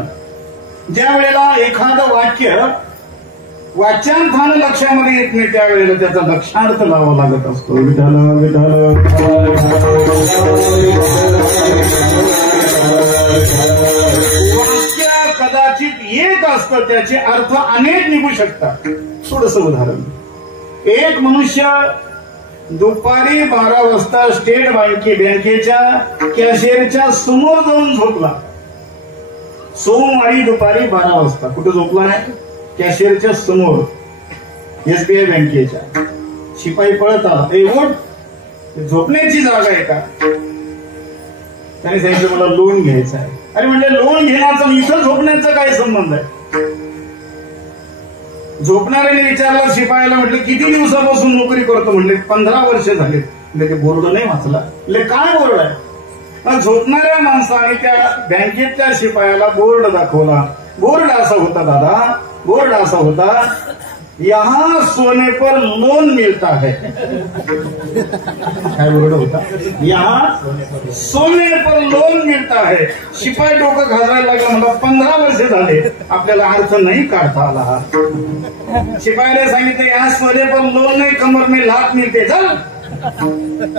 ज्या वेळेला एखादं वाक्य वाच्यार्थानं लक्षामध्ये येत नाही त्यावेळेला त्याचा लक्षार्थ लावा लागत असतो. विठाल विठाल वाक्य कदाचित एक असतं त्याचे अर्थ अनेक निघू शकतात. थोडस उदाहरण, एक मनुष्य दुपारी 12 वाजता स्टेट बँकेच्या कॅशियरच्या समोर जाऊन झोपला. सोमवारी दुपारी 12 वाजता कुठे झोपला आहे? कॅशियरच्या समोर SBI बँकेच्या. शिपाई पळत आला, ए उठ, झोपण्याची जागा आहे का? त्याने सांगितलं मला लोन घ्यायचं आहे. अरे म्हणजे लोन घेण्याचा इथं झोपण्याचा काय संबंध आहे? झोपणाऱ्याने विचारलं शिपायाला, म्हटलं किती दिवसापासून नोकरी करतो? म्हटले 15 वर्ष झाले. म्हणजे ते बोर्ड नाही वाचला. म्हणजे काय बोर्ड आहे? झोपणाऱ्या माणसाने त्या बँकेतल्या शिपायाला बोर्ड दाखवला. बोर्ड असा होता दादा, बोर्ड असा होता, यहाँ सोने पर लोन मिळता है. काय बोर्ड होता? यहाँ सोने पर लोन मिळता है. शिपाई डोकं घासायला लागला, मला 15 वर्ष झाले आपल्याला अर्थ नाही काढता आला. शिपाईने सांगितलं यहाँ सोने पर लोन नाही, कमर में लात मिळते. चल,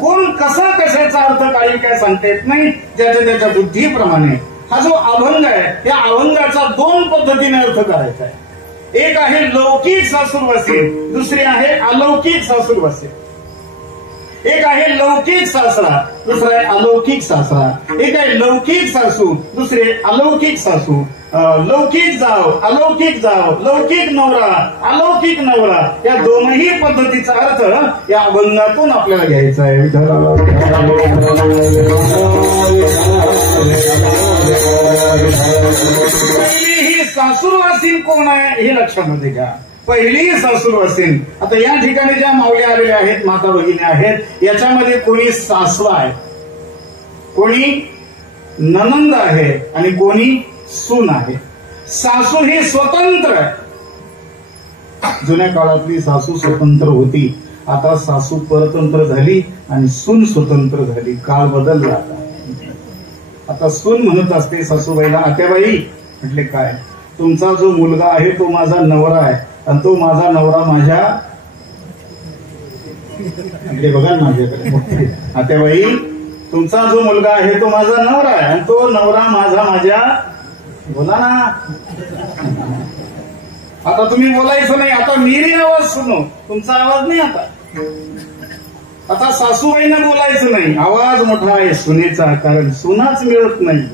कोण कसा कशाचा अर्थ काढेल काय सांगता येत नाही, ज्याच्या त्याच्या बुद्धीप्रमाणे. हा जो अभंग आहे त्या अभंगाचा दोन पद्धतीने अर्थ करायचा आहे. एक आहे लौकिक सासूरवासीन, दुसरी आहे अलौकिक सासूरवासीन. एक आहे लौकिक सासरा, दुसरा आहे अलौकिक सासरा. एक आहे लौकिक सासू, दुसरे अलौकिक सासू. लौकिक जाव, अलौकिक जाव, लौकिक नवरा, अलौकिक नवरा, या दोनही पद्धतीचा अर्थ या अभंगातून आपल्याला घ्यायचा आहे. पहिली ही सासूरवासीन कोण आहे हे लक्षामध्ये घ्या. पहिली सासूरवासीन. आता या ठिकाणी ज्या माऊल्या आलेल्या आहेत, माता भगिनी आहेत, याच्यामध्ये कोणी सासवा आहे, कोणी ननंद आहे आणि कोणी सून आहे. सासू ही स्वतंत्र आहे. जुन्या काळातली सासू स्वतंत्र होती, आता सासू परतंत्र झाली आणि सून स्वतंत्र झाली. काळ बदलला. आता सून म्हणत असते सासूबाईला, आत्याबाई. म्हटले काय? तुमचा जो मुलगा आहे तो माझा नवरा आहे आणि तो माझा नवरा माझ्या, म्हणजे बघा माझ्याकडे, आत्याबाई तुमचा जो मुलगा आहे तो माझा नवरा आहे आणि तो नवरा माझ्या, बोला ना. आता तुम्ही बोलायचं नाही, आता मीही आवाज सुनो, तुमचा आवाज नाही. आता सासूबाईंना बोलायचं नाही, आवाज मोठा आहे सुनेचा, कारण सुनाच मिळत नाही.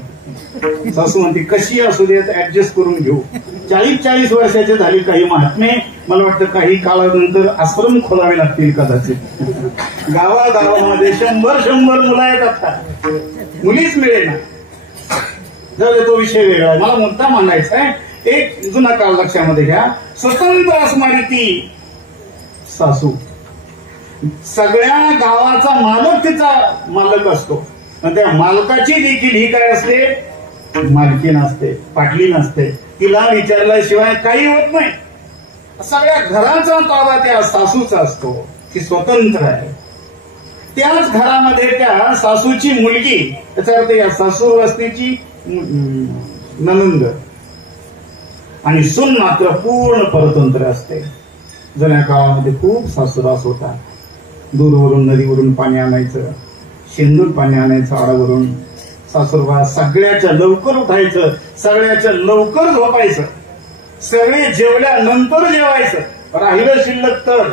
सासू म्हणते कशी असू देत ऍडजस्ट करून घेऊ. 40 वर्षाचे झाली. काही महात्मे, मला वाटतं काही काळानंतर आश्रम खोलावे लागतील कदाचित. गावागावामध्ये 100 मुलं आहेत, आता मुलीच मिळेना. जर तो विषय वेगळा आहे. मला मुद्दा मांडायचा आहे. एक जुना काळ लक्षामध्ये घ्या. स्वतंत्र असणारी ती सासू, सगळ्या गावाचा मालक तिचा मालक असतो. त्या मालकाची देखील ही काय असते? मालकीण असते, पाटलीन असते. तिला विचारल्याशिवाय काही होत नाही. सगळ्या घराचा ताबा त्या सासूचा असतो. ती स्वतंत्र आहे. त्याच घरामध्ये त्या सासूची मुलगी, त्याचा अर्थ या सासूरवासनीची ननंद आणि सून मात्र पूर्ण परतंत्र असते. जुन्या काळामध्ये खूप सासूरास होता. दूरवरून नदीवरून पाणी आणायचं, शेंदूर पाणी आणायचं आडावरून. सासूरबा सगळ्याच्या लवकर उठायचं, सगळ्याच्या लवकर झोपायचं, सगळे जेवल्यानंतर जेवायचं. राहिलं शिल्लक तर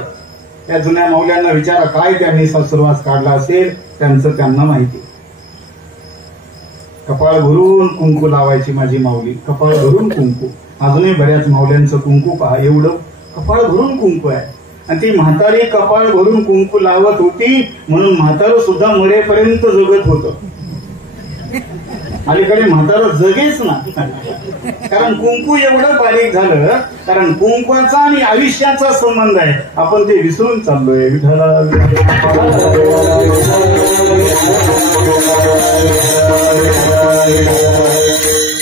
त्या जुन्या माऊल्यांना विचारा काय त्यांनी सासूरवास काढला असेल, त्यांचं त्यांना माहिती. कपाळ भरून कुंकू लावायची माझी माऊली, कपाळ भरून कुंकू. अजूनही बऱ्याच माऊल्यांचं कुंकू पहा, एवढं कपाळ भरून कुंकू आहे. आणि ती म्हातारी कपाळ भरून कुंकू लावत होती म्हणून म्हातारं सुद्धा मरेपर्यंत जगत होतं. अलीकडे म्हातारा जगेच ना, कारण कुंकू एवढं बारीक झालं, कारण कुंकवाचा आणि आयुष्याचा संबंध आहे, आपण ते विसरून चाललोय. विठ्ठला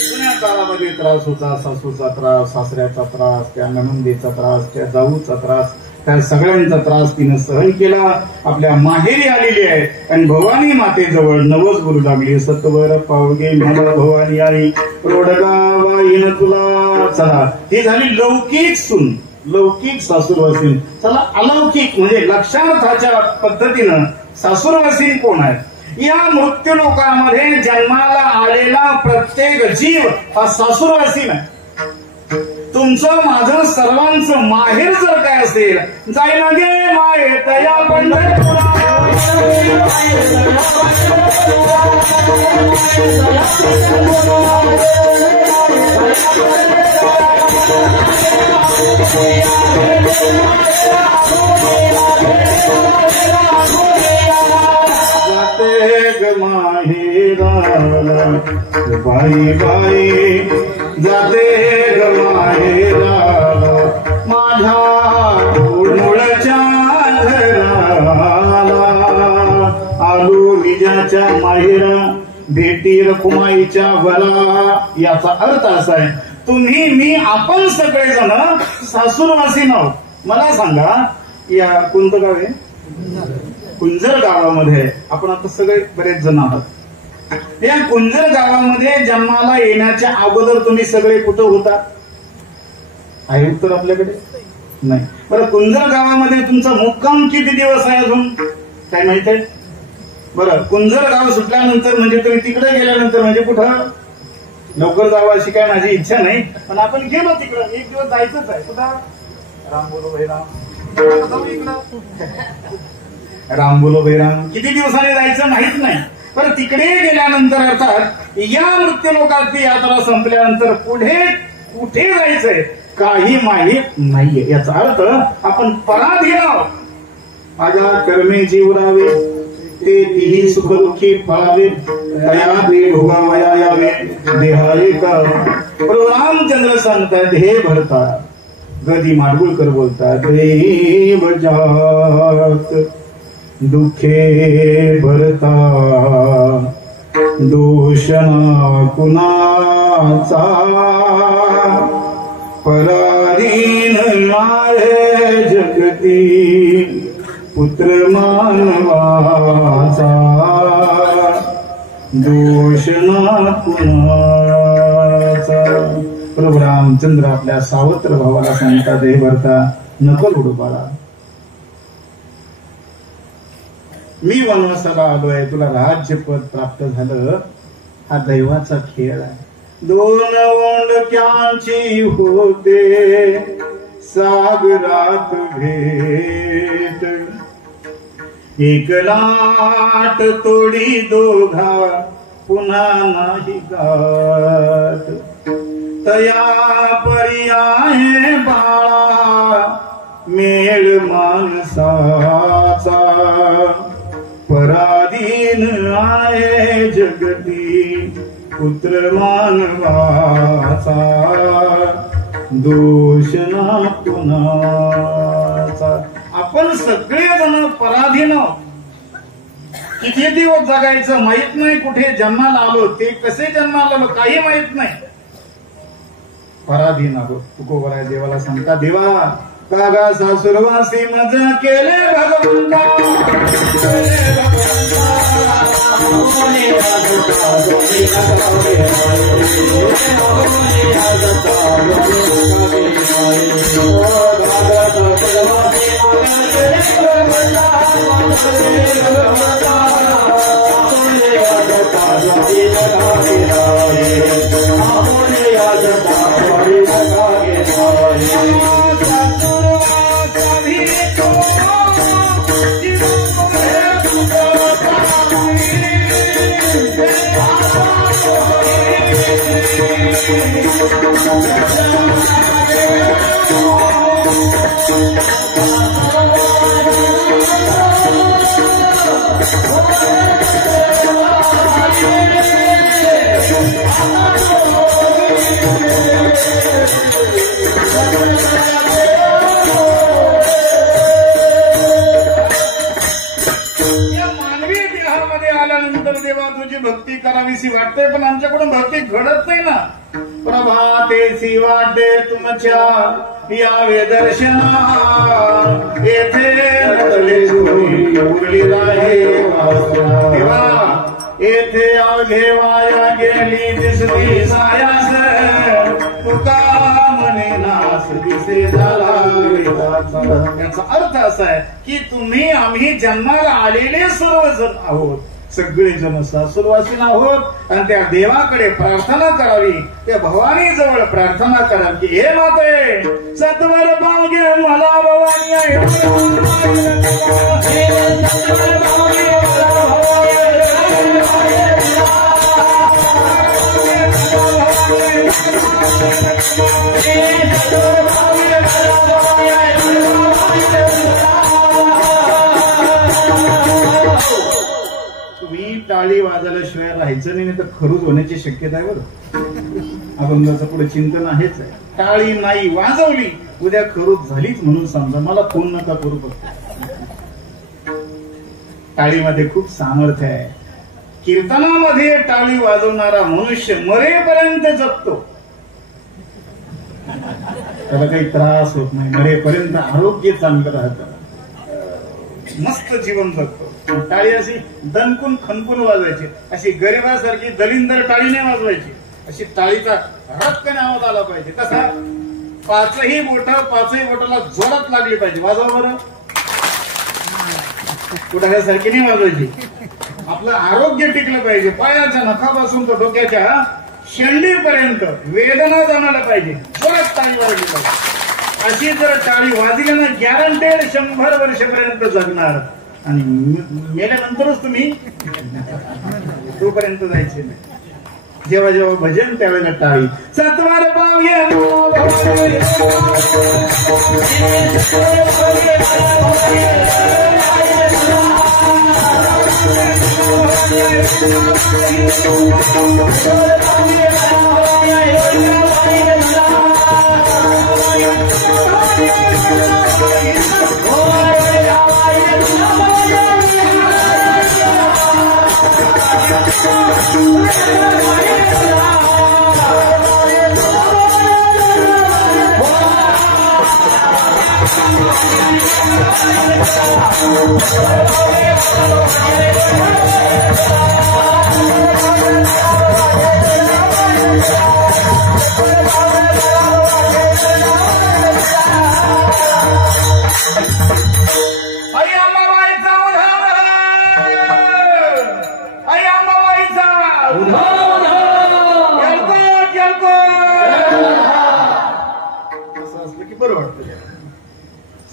जुन्या काळामध्ये त्रास होता, सासूचा त्रास, सासऱ्याचा त्रास, त्या नणंदीचा त्रास, त्या जाऊचा त्रास, त्या सगळ्यांचा त्रास तिनं सहन केला. आपल्या माहेरी आलेली आहे आणि भवानी मातेजवळ नवस बोलू लागली. सत्वर पावगे मला भवानी आई, रोडगावाईन तुला. चला, ती झाली लौकिक सून, लौकिक सासूरवासीन. चला, अलौकिक म्हणजे लक्षार्थाच्या पद्धतीनं सासूरवासीन कोण आहे? या मृत्यू लोकांमध्ये जन्माला आलेला प्रत्येक जीव हा सासूरवासीन आहे. तुमचं माझं सर्वांचं माहेर जर काय असेल, जाय ना गे माये तया पंढरपुरा, जाते ग माहेराला बाई बाई, जाते ग माहेराला माझ्या मूळच्या घराला. आलो विजाच्या माहेरा, भेटी रखुमाईच्या वरा. याचा अर्थ असा आहे, तुम्ही मी आपण सगळेजण सासूरवासीन आहोत. मला सांगा, या कोणतं गाव आहे? कुंजर गावामध्ये आपण आता सगळे बरेच जण आहात. या कुंजर गावामध्ये जन्माला येण्याच्या अगोदर तुम्ही सगळे कुठं होता? आहे उत्तर आपल्याकडे? नाही. बरं, कुंजर गावामध्ये तुमचा मुक्काम किती दिवस आहे अजून काय माहित आहे? बरं, कुंजर गाव सुटल्यानंतर म्हणजे तुम्ही तिकडे गेल्यानंतर म्हणजे कुठं? लवकर जावं अशी काय माझी इच्छा नाही, पण आपण गेलो तिकडं. एक दिवस जायचंच आहे. कुठं? राम बोलो भाई राम, जाऊ इकडं. राम बोलो भाई राम. किती दिवसांनी जायचं माहित नाही, पण तिकडे गेल्यानंतर अर्थात या मृत्यू लोकांची यात्रा संपल्यानंतर पुढे कुठे जायचंय काही माहीत नाहीये. याचा अर्थ आपण पराधीन आहोत. माझ्या कर्मे जीवरावे, ते तिही सुखदुःखी फळावे, तया दे भोगावया यावे देहाले का. प्रभू रामचंद्र सांगतात, हे भरता. गदी माडगुळकर बोलतात, देव जात दुःखे भरता, दोषणा कुणाचा, पराधीन आहे जगती पुत्र मानवाचा, दोषणा कुणाचा. प्रभू रामचंद्र आपल्या सावत्र भावाला सांगतात, हे भरता नको उडू बाळा, मी वनवासाला आलोय, तुला राज्यपद प्राप्त झालं, हा दैवाचा खेळ आहे. दोन ओंडक्यांची होते सागरात भेट, एक लाट तोडी दोघा पुन्हा नाही गात. तया पर्याय बाळा मेळ माणसाचा, पराधीन आहे जगती पुत्र मानवाचा, दोष ना कुणाचा. आपण सगळेजण पराधीन आहोत. किती दिवस जगायचं माहित नाही, कुठे जन्माला आलो, ते कसे जन्माला आलो काही माहित नाही. पराधीन आहोत. तुकोबराय देवाला सांगता, देवा कागा सासुरवासी मजा केले भगवंता, मानवी देहामध्ये आल्यानंतर देवा तुझी भक्ती करावीशी वाटते, पण आमच्याकडून भक्ती घडत नाही ना. प्रभातेसी वाटे तुमच्या यावे दर्शना, येथे नटले जोडी उरली राहे देवा, येथे अवघे वाया गेली दिसली सायास, तुका म्हणे नास दिसे झाला. याचा अर्थ असा आहे की तुम्ही आम्ही जन्माला आलेले सर्वजण आहोत, सगळेजण सासुरवासीन आहोत आणि त्या देवाकडे प्रार्थना करावी, त्या भवानी जवळ प्रार्थना करावी की हे माते सत्वर पावगे मला भवानी तुम्ही टाळी वाजवल्याशिवाय राहायचं नाही, तर खरूच होण्याची शक्यता आहे बरं. अभंगाचं पुढे चिंतन आहेच आहे. टाळी नाही वाजवली उद्या खरूच झालीच म्हणून समजा, मला फोन नका करू. फक्त टाळीमध्ये खूप सामर्थ्य आहे. कीर्तनामध्ये टाळी वाजवणारा मनुष्य मरेपर्यंत जगतो, त्याला काही त्रास होत नाही, मरेपर्यंत आरोग्य चांगलं राहतं, मस्त जीवन जगतो. टाळी अशी दणकून खणकून वाजवायची, अशी गरिबासारखी दलिंदर टाळी नाही वाजवायची, अशी टाळीचा रक्कने आवाज आला पाहिजे. तसा पाचही बोटाला जोरात लागली पाहिजे. वाजवा बरं. कुठासारखी नाही वाजवायची. आपलं आरोग्य टिकलं पाहिजे. पायाच्या नखापासून तो डोक्याच्या शेंडीपर्यंत वेदना जाणायला पाहिजे. जोरात टाळी वाजली पाहिजे. अशी जर टाळी वाजली ना, गॅरंटेड 100 वर्षापर्यंत जगणार. आणि मेल्यानंतरच तुम्ही तोपर्यंत जायचे नाही. जेव्हा जेव्हा भजन त्यावेळेला टाळी. सत्वर पावगे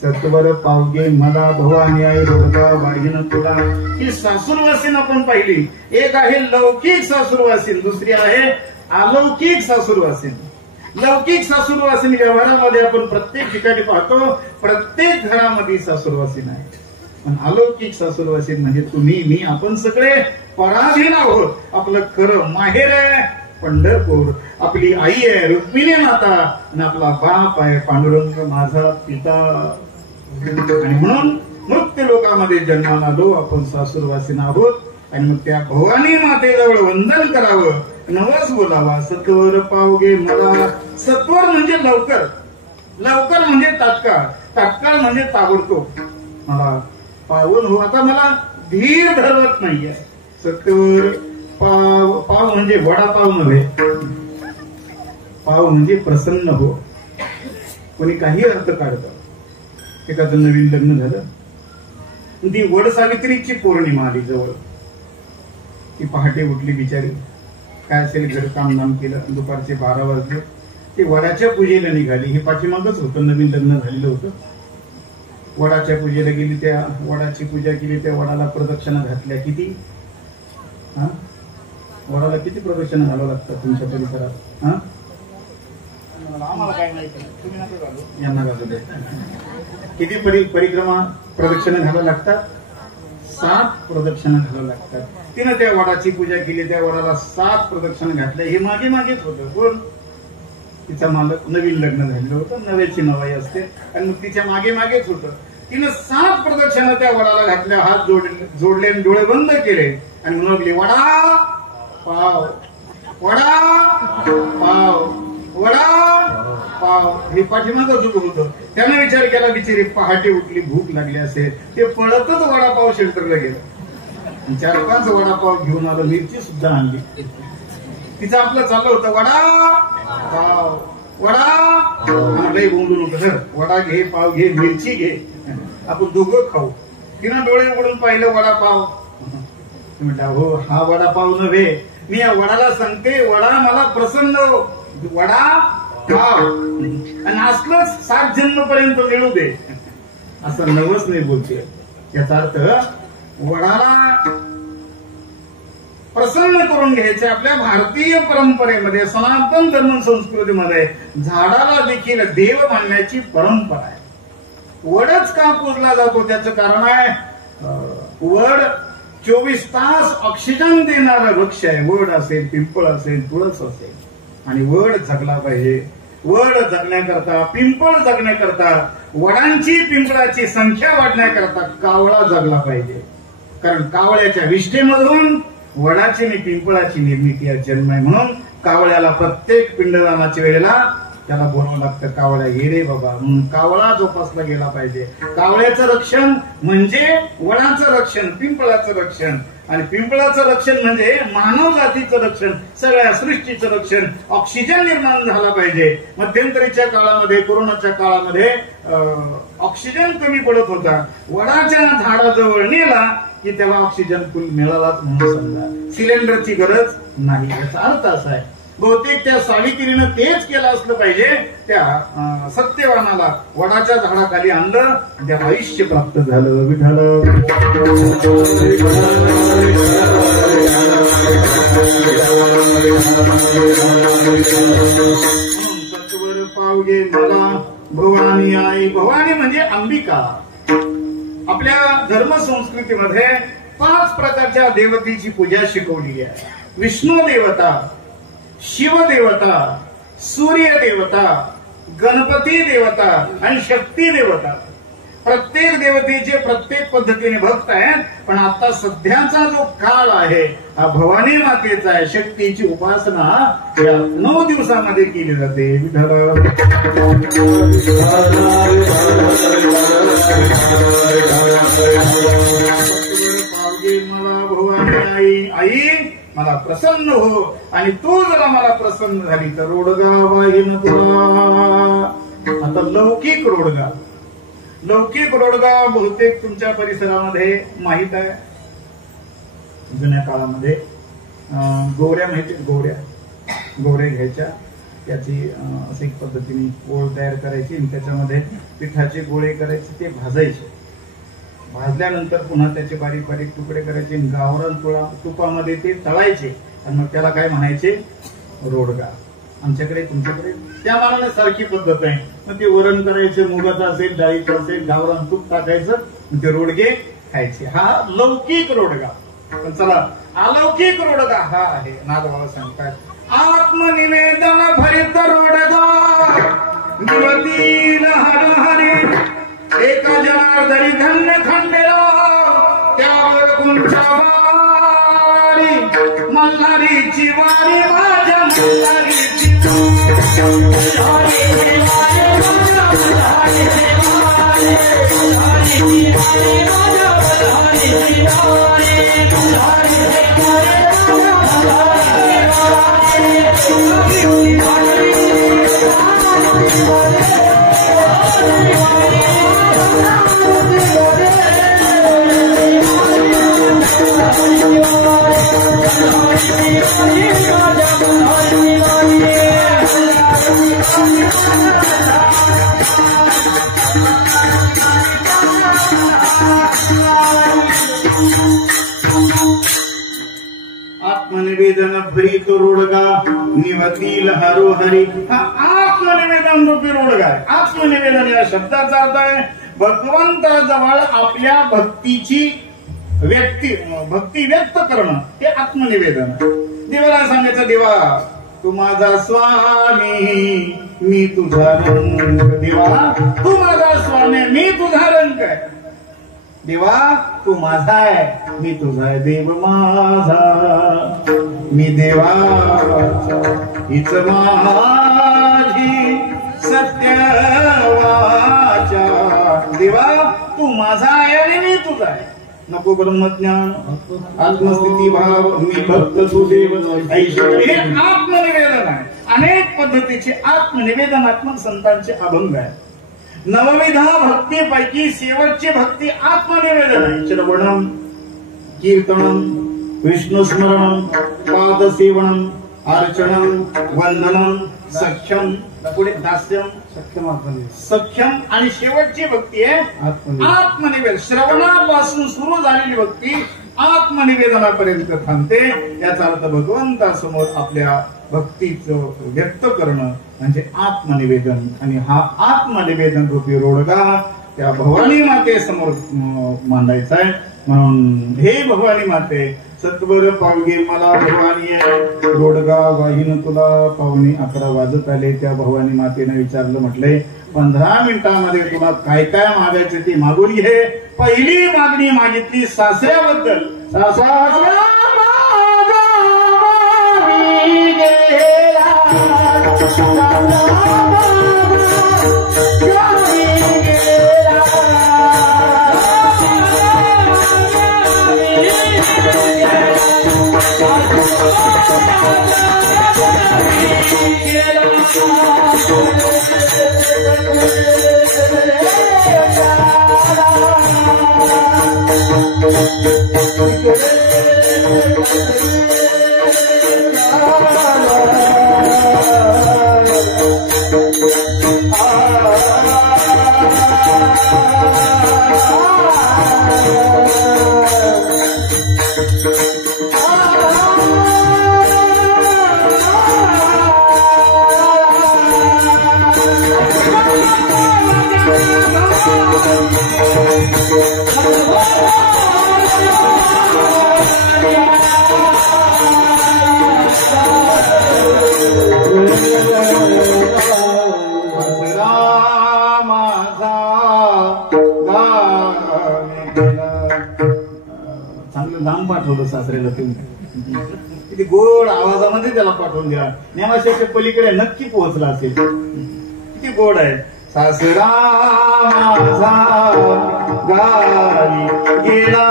सत्वर पावगे मला भवानी आई रोडगा वाढीन तुला. ही सासुरवासीन आपण पाहिली. एक आहे लौकिक सासुरवासीन, दुसरी आहे अलौकिक सासुरवासीन. लौकिक सासुरवासीन व्यवहारामध्ये आपण प्रत्येक ठिकाणी पाहतो, प्रत्येक घरामध्ये सासुरवासीन आहे. पण अलौकिक सासुरवासीन म्हणजे तुम्ही मी, आपण सगळे पराधीन आहोत. आपलं खरं माहेर आहे पंढरपूर, आपली आई आहे रुक्मिणी माता, आणि आपला बाप आहे पांडुरंग माझा पिता. आणि म्हणून मृत्यू लोकांमध्ये जन्माला आलो आपण, सासुरवासीन आहोत. आणि मग त्या भवानी मातेजवळ वंदन करावं, नवस बोलावा. सत्वर पावगे मला. सत्वर म्हणजे लवकर, लवकर म्हणजे तात्काळ, तात्काळ म्हणजे ताबडतोब. मला पावन हो. आता मला धीर धरवत नाहीये. सत्वर पाव. पाव म्हणजे वडापाव नव्हे, पाव म्हणजे प्रसन्न हो. कोणी काही अर्थ काढतं. एखादं नवीन लग्न झालं, ती वड सावित्रीची पौर्णिमा आली जवळ. ती पहाटे उठली बिचारी, काय असेल घर कामधाम केलं, दुपारचे 12 वाजले. ते वडाच्या पूजेला निघाली. हे पाठीमागच होतं, नवीन लग्न झालेलं होतं. वडाच्या पूजेला गेली, त्या वडाची पूजा केली, त्या वडाला प्रदक्षिणा घातल्या. किती वडाला किती प्रदक्षिणा घालावं लागतात तुमच्या परिसरात? आम्हाला काय माहिती, तुम्ही नका घालू, यांना घालू दे. किती परिक्रमा प्रदक्षिणा घालावं लागतात? 7 प्रदक्षिणा घालावं लागतात. तिनं त्या वडाची पूजा केली, त्या वडाला 7 प्रदक्षिणा घातल्या. हे मागे मागेच होतं. कोण? तिचा मालक नवीन लग्न झालेलं होतं, नव्याची नवाई असते आणि मग तिच्या मागे मागेच होतं. तिनं 7 प्रदक्षिणा त्या वडाला घातल्या, हात जोडले आणि डोळे बंद केले आणि म्हणली वडा पाव, वडा पाव, वडा पाव. हे पाठीमागं चुक होतं. त्याने विचार केला बिचारी पहाटे उठली, भूक लागली असेल, ते पळतच वडापाव सेंटरला गेलं, 4-5 वडापाव घेऊन आलं, मिरची सुद्धा आणली. तिचं आपलं चाललं होतं वडा पाव, वडा लई बोंबलू नको सर, वडा घे, पाव घे, मिरची घे, आपण दोघं खाऊ. तिनं डोळे उघडून पाहिलं वडापाव. म्हटलं हो हा वडापाव नव्हे, मी या वडाला सांगते वडा मला प्रसन्न वडा पाव आणि असलंच 7 जन्मपर्यंत मिळू दे, असं नवस नाही बोलते. याचा अर्थ वडाला प्रसन्न करून घ्यायचे. आपल्या भारतीय परंपरेमध्ये, सनातन धर्म संस्कृतीमध्ये झाडाला देखील देव मानण्याची परंपरा आहे. वडच का पूजला जातो त्याचं कारण आहे, वड 24 तास ऑक्सिजन देणारं वृक्ष आहे. वड असेल, पिंपळ असेल, तुळस असेल, आणि वड जगला पाहिजे. वड जगण्याकरता, पिंपळ जगण्याकरता, वडांची पिंपळाची संख्या वाढण्याकरता कावळा जगला पाहिजे. कारण कावळ्याच्या विष्ठेमधून वडाची आणि पिंपळाची निर्मिती आहे, जन्म आहे. म्हणून कावळ्याला प्रत्येक पिंडदानाच्या वेळेला त्याला बोलावं लागतं, कावळ्या ये रे बाबा, म्हणून कावळा जोपासला गेला पाहिजे. कावळ्याचं रक्षण म्हणजे वडाचं रक्षण, पिंपळाचं रक्षण, आणि पिंपळाचं रक्षण म्हणजे मानव जातीचं रक्षण, सगळ्या सृष्टीचं रक्षण. ऑक्सिजन निर्माण झाला पाहिजे. मध्यंतरीच्या काळामध्ये, कोरोनाच्या काळामध्ये ऑक्सिजन कमी पडत होता. वडाच्या झाडाजवळ नेला की त्याला ऑक्सिजन फुल मिळालाच म्हणून समजा, सिलेंडरची गरज नाही. याचा अर्थ असा आहे, बहुतेक त्या सावित्रीनं तेच केलं असलं पाहिजे. त्या सत्यवानाला वडाच्या झाडाखाली आणलं, त्याला आयुष्य प्राप्त झालं. विठाल सत्वर पावगे मला भवानी आई. भवानी म्हणजे अंबिका. आपल्या धर्म संस्कृतीमध्ये 5 प्रकारच्या देवतेची पूजा शिकवली आहे. विष्णू देवता, शिवदेवता, सूर्यदेवता, गणपती देवता आणि शक्ती देवता. प्रत्येक देवतेचे प्रत्येक पद्धतीने भक्त आहेत. पण आता सध्याचा जो काळ आहे हा भवानी मातेचा आहे. शक्तीची उपासना या 9 दिवसामध्ये केली जाते. मला भवानी आई, आई मला प्रसन्न हो, आणि तू जरा मला प्रसन्न झाली तर रोडगा वाहीन तुला. आता लौकिक रोडगा, लौकिक रोडगा बहुतेक तुमच्या परिसरामध्ये माहित आहे. जुन्या काळामध्ये गोवऱ्या माहिती, गोवऱ्या घ्यायच्या, त्याची अशी पद्धतीने गोळ तयार करायची आणि त्याच्यामध्ये पिठाचे गोळे करायचे, ते भाजायचे. भाजल्यानंतर पुन्हा त्याचे बारीक बारीक तुकडे करायचे, गावरान तुपामध्ये ते तळायचे आणि मग त्याला काय म्हणायचे, रोडगा. आमच्याकडे तुमच्याकडे त्या मानाने सारखी पद्धत आहे. मग ते वरण करायचे, मुगाचं असेल, डाळीचं असेल, गावरान तूप टाकायचं, ते रोडगे खायचे. हा लौकिक रोडगा. पण चला अलौकिक रोडगा हा आहे. नागबाबा सांगतात, आत्मनिवेदन भरित रोडगा निवतील हर हरी, एका जनार्दनी धन्य खंडेला त्यावर कुंचावारी, मल्हारीची वारी माझ्या मल्हारीची आत्मनिवेदन भरित रोडगा निवतील हरोहरी. हा आत्मनिवेदन रूपी रोडगा आहे. आत्मनिवेदन या शब्दाचा अर्थ आहे भगवंताजवळ आपल्या भक्ती व्यक्त करणं, हे आत्मनिवेदन. देवाला सांगायचं, देवा तू माझा स्वामी मी तुझा रंग. देवा तू माझा स्वामी मी तुझा रंग आहे. देवा तू माझा आहे मी तुझा आहे. देव माझा मी देवाचा हीच माझी सत्य वाचा. देवा तू माझा आहे आणि मी तुझा आहे. नको ब्रह्मज्ञान आत्मस्थिती भाव मी भक्त तू देव ऐश्वर्य हे आत्मनिवेदन आहे. अनेक पद्धतीचे आत्मनिवेदनात्मक संतांचे अभंग आहे. नवविधा भक्तीपैकी शेवटची भक्ती आत्मनिवेदन आहे. श्रवणम कीर्तनम विष्णुस्मरणम पादसेवनम अर्चनम वंदनम सख्यम पुढे दास्यम सख्यम आणि शेवटची भक्ती आहे आत्मनिवेदन. श्रवणापासून सुरू झालेली भक्ती आत्मनिवेदनापर्यंत थांबते. याचा अर्थ भगवंतासमोर आपल्या भक्तीचं व्यक्त करणं म्हणजे आत्मनिवेदन. आणि हा आत्मनिवेदन रूपी रोडगा त्या भवानी माते समोर मांडायचा आहे. म्हणून हे भवानी माते सत्वर पावगे मला भवानी रोडगा वाहिन तुला. पावणे 11 वाजत आले. त्या भवानी मातेने विचारलं म्हटलंय 15 मिनिटांमध्ये तुला काय काय मागायचे ते मागून घे. पहिली मागणी मागितली सासऱ्याबद्दल. चांगलं लांब पाठवलं सासऱ्याला तुम्ही. किती गोड आवाजामध्ये त्याला पाठवून दिला. नेमाशाच्या पलीकडे नक्की पोहोचला असेल. किती गोड आहे. सासरा माझा गावी गेला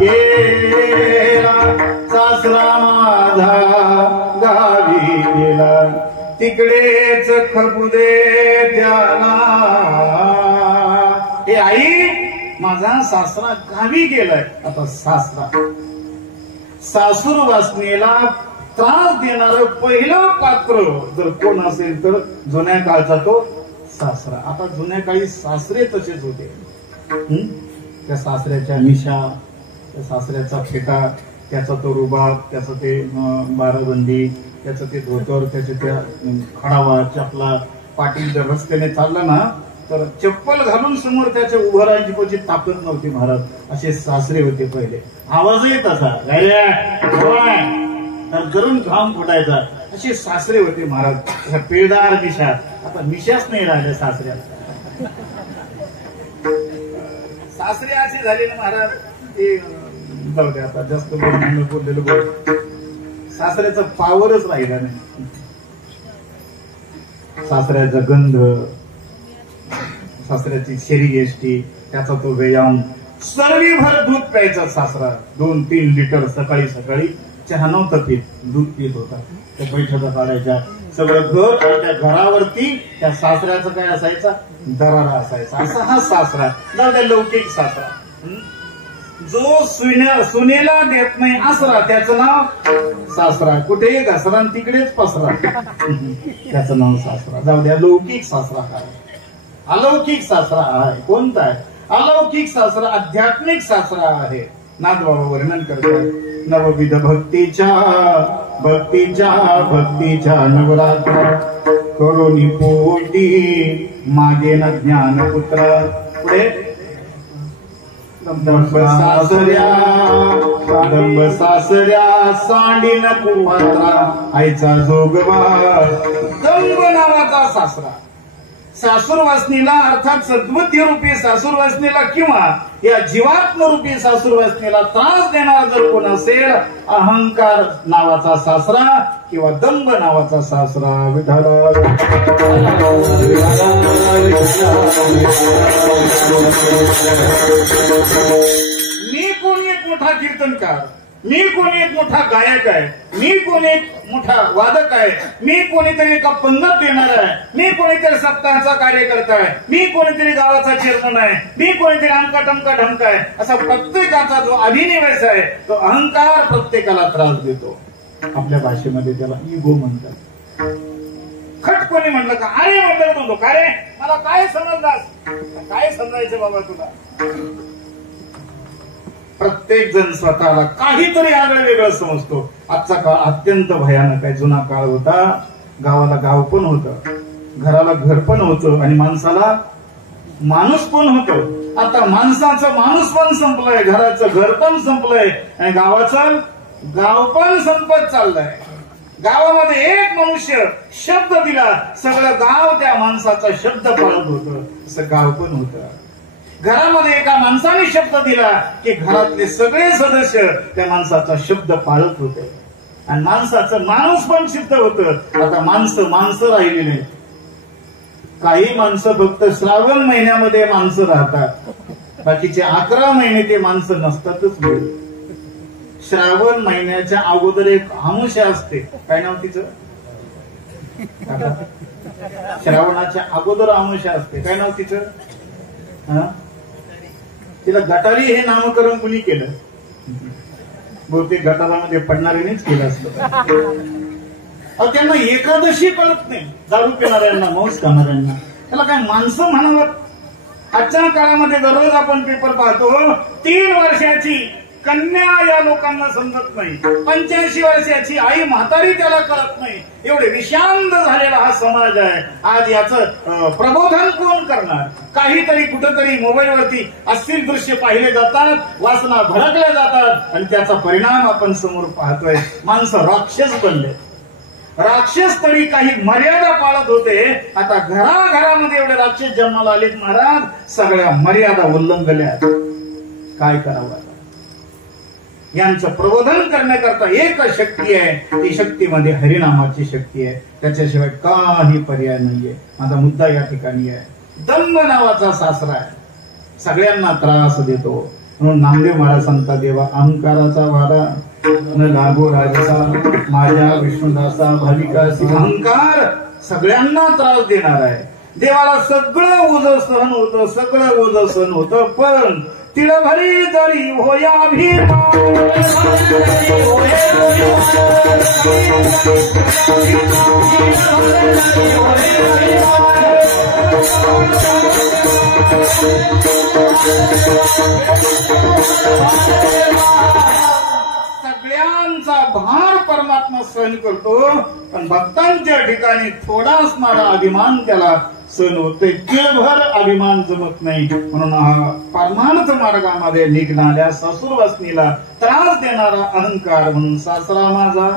गेला. सासरा माझा गावी गेला तिकडेच खपू दे त्याला. हे आई माझा सासरा गावी गेलाय. आता सासरा सासूर वासनेला त्रास देणारं पहिलं पात्र जर कोण असेल तर जुन्या काळचा तो सासरा. आता जुन्या काळी सासरे तसेच होते. त्या सासऱ्याच्या मिशा त्या सासऱ्याचा फेटा त्याचा तो रुबाब त्याचं ते बाराबंदी त्याचं ते धोतर त्याच्या त्या खडावा चपला. पाटील जर रस्त्याने चालला ना तर चप्पल घालून समोर त्याच्या उभं राहायची कोणती ताकद नव्हती महाराज. असे सासरे होते पहिले. आवाज येत असा करून घाम फुटायचा. असे सासरे होते महाराज. पेळदार मिशा. आता मिशाच नाही राहिल्या सासऱ्यात. सासरे असे झाले ना महाराज ते जाऊ दे आता जास्त बोललेलं बोल. सासऱ्याचा पावरच राहिला नाही. सासऱ्याचा गंध सासऱ्याची शरीयष्टी त्याचा तो व्यायाम. सर्वीभर दूध प्यायचा सासरा. 2-3 लिटर सकाळी सकाळी चहा नव्हता पीत दूध पीत होता. त्या बैठका काढायच्या सगळं घर. त्या घरावरती त्या सासऱ्याचं काय असायचा दरारा असायचा. असा हा सासरा. जाऊ द्या लौकिक सासरा. जो सुनेला देत नाही आसरा त्याचं नाव सासरा. कुठेही घसरा तिकडेच पसरा त्याचं नाव सासरा. जाऊ द्या लौकिक सासरा काय. अलौकिक सासरा आहे. कोणता आहे अलौकिक सासरा? आध्यात्मिक सासरा आहे. नाथबाबा वर्णन करतात. नवविध भक्तीच्या नवरात्र करोनी पोटी मागे न ज्ञानपुत्र. पुढे सासऱ्या दंब सासऱ्या सांडीन कुपात्रा आईचा जोगवा. दंब नावाचा सासरा सासूरवासनीला अर्थात सद्बुद्धी रूपी सासूरवासनीला किंवा या जीवात्म रूपी सासूरवासनीला त्रास देणारा जर कोण असेल, अहंकार नावाचा सासरा किंवा दंभ नावाचा सासरा. विठाला मी कोणी एक मोठा कीर्तनकार, मी कोणी एक मोठा गायक आहे, मी कोणी एक मोठा वादक आहे, मी कोणीतरी एका पंगत देणार आहे, मी कोणीतरी सप्ताहाचा कार्यकर्ता आहे, मी कोणीतरी गावाचा चेअरमन आहे, मी कोणीतरी आमका टमका ढमका आहे, असा प्रत्येकाचा जो अभिनिवेश आहे तो अहंकार प्रत्येकाला त्रास देतो. आपल्या भाषेमध्ये त्याला इगो म्हणतात. खट कोणी म्हणलं का अरे म्हणलं म्हणतो का रे मला काय समजलास, काय समजायचं बाबा तुला. प्रत्येक जण स्वतःला काहीतरी आगळं वेगळं समजतो. आजचा काळ अत्यंत भयानक आहे. जुना काळ होता, गावाला गाव पण होतं, घराला घर पण होतं आणि माणसाला माणूस पण होतं. आता माणसाचं माणूस पण संपलंय, घराचं घर पण संपलंय आणि गावाचं गाव पण संपत चाललंय. गावामध्ये एक मनुष्य शब्द दिला, सगळं गाव त्या माणसाचा शब्द पाळत होतं. असं गाव पण होतं. घरामध्ये एका माणसाने शब्द दिला की घरातले सगळे सदस्य त्या माणसाचा शब्द पाळत होते आणि माणसाचं माणूस पण सिद्ध होतं. आता माणसं राहिलेले. काही माणसं फक्त श्रावण महिन्यामध्ये माणसं राहतात, बाकीचे 11 महिने ते माणसं नसतातच. श्रावण महिन्याच्या अगोदर एक अमावस्या असते, काय नाव तिचं? श्रावणाच्या अगोदर अमावस्या असते, काय नाव तिचं? तिला गटारी हे नामकरण कुणी केलं? बहुतेक गटारामध्ये पडणाऱ्यानेच केलं असतं. त्यांना एकादशी कळत नाही. दारू पिणाऱ्यांना, मांस खाणाऱ्यांना त्याला काय माणसं म्हणावं. आजच्या काळामध्ये दररोज आपण पेपर पाहतो, 3 वर्षाची कन्या या लोकांना समजत नाही, 85 वर्षाची आई म्हातारी त्याला कळत नाही. एवढे विषांत झालेला हा समाज आहे. आज याचं प्रबोधन कोण करणार? काहीतरी कुठंतरी मोबाईलवरती अश्लील दृश्य पाहिले जातात, वासना भडकल्या जातात आणि त्याचा परिणाम आपण समोर पाहतोय. माणसं राक्षस बनले. राक्षस तरी काही मर्यादा पाळत होते, आता घराघरामध्ये एवढे राक्षस जन्माला आलेत महाराज. सगळ्या मर्यादा उल्लंघल्या. काय करावं? यांचं प्रबोधन करण्याकरता एक शक्ती आहे, ती शक्तीमध्ये हरिनामाची शक्ती आहे. त्याच्याशिवाय काही पर्याय नाहीये. माझा मुद्दा या ठिकाणी आहे. दंभ नावाचा सासरा आहे, सगळ्यांना त्रास देतो. म्हणून नामदेव महाराज सांगता, देवा अहंकाराचा वारा न लागो राजसा, माझ्या विष्णुदासा भाविकासी. अहंकार सगळ्यांना त्रास देणार आहे. देवाला सगळं ओझ सहन होतं, सगळं ओझ सहन होतं, पण तिळभरी जरी होया भीमा, सगळ्यांचा भार परमात्मा सहन करतो, पण भक्तांच्या ठिकाणी थोडा असणारा अभिमान त्याला सहन होते. केळभर अभिमान जमत नाही. म्हणून हा परमार्थ मार्गामध्ये निघणाऱ्या सासूरवासनीला त्रास देणारा अहंकार म्हणून सासरा माझा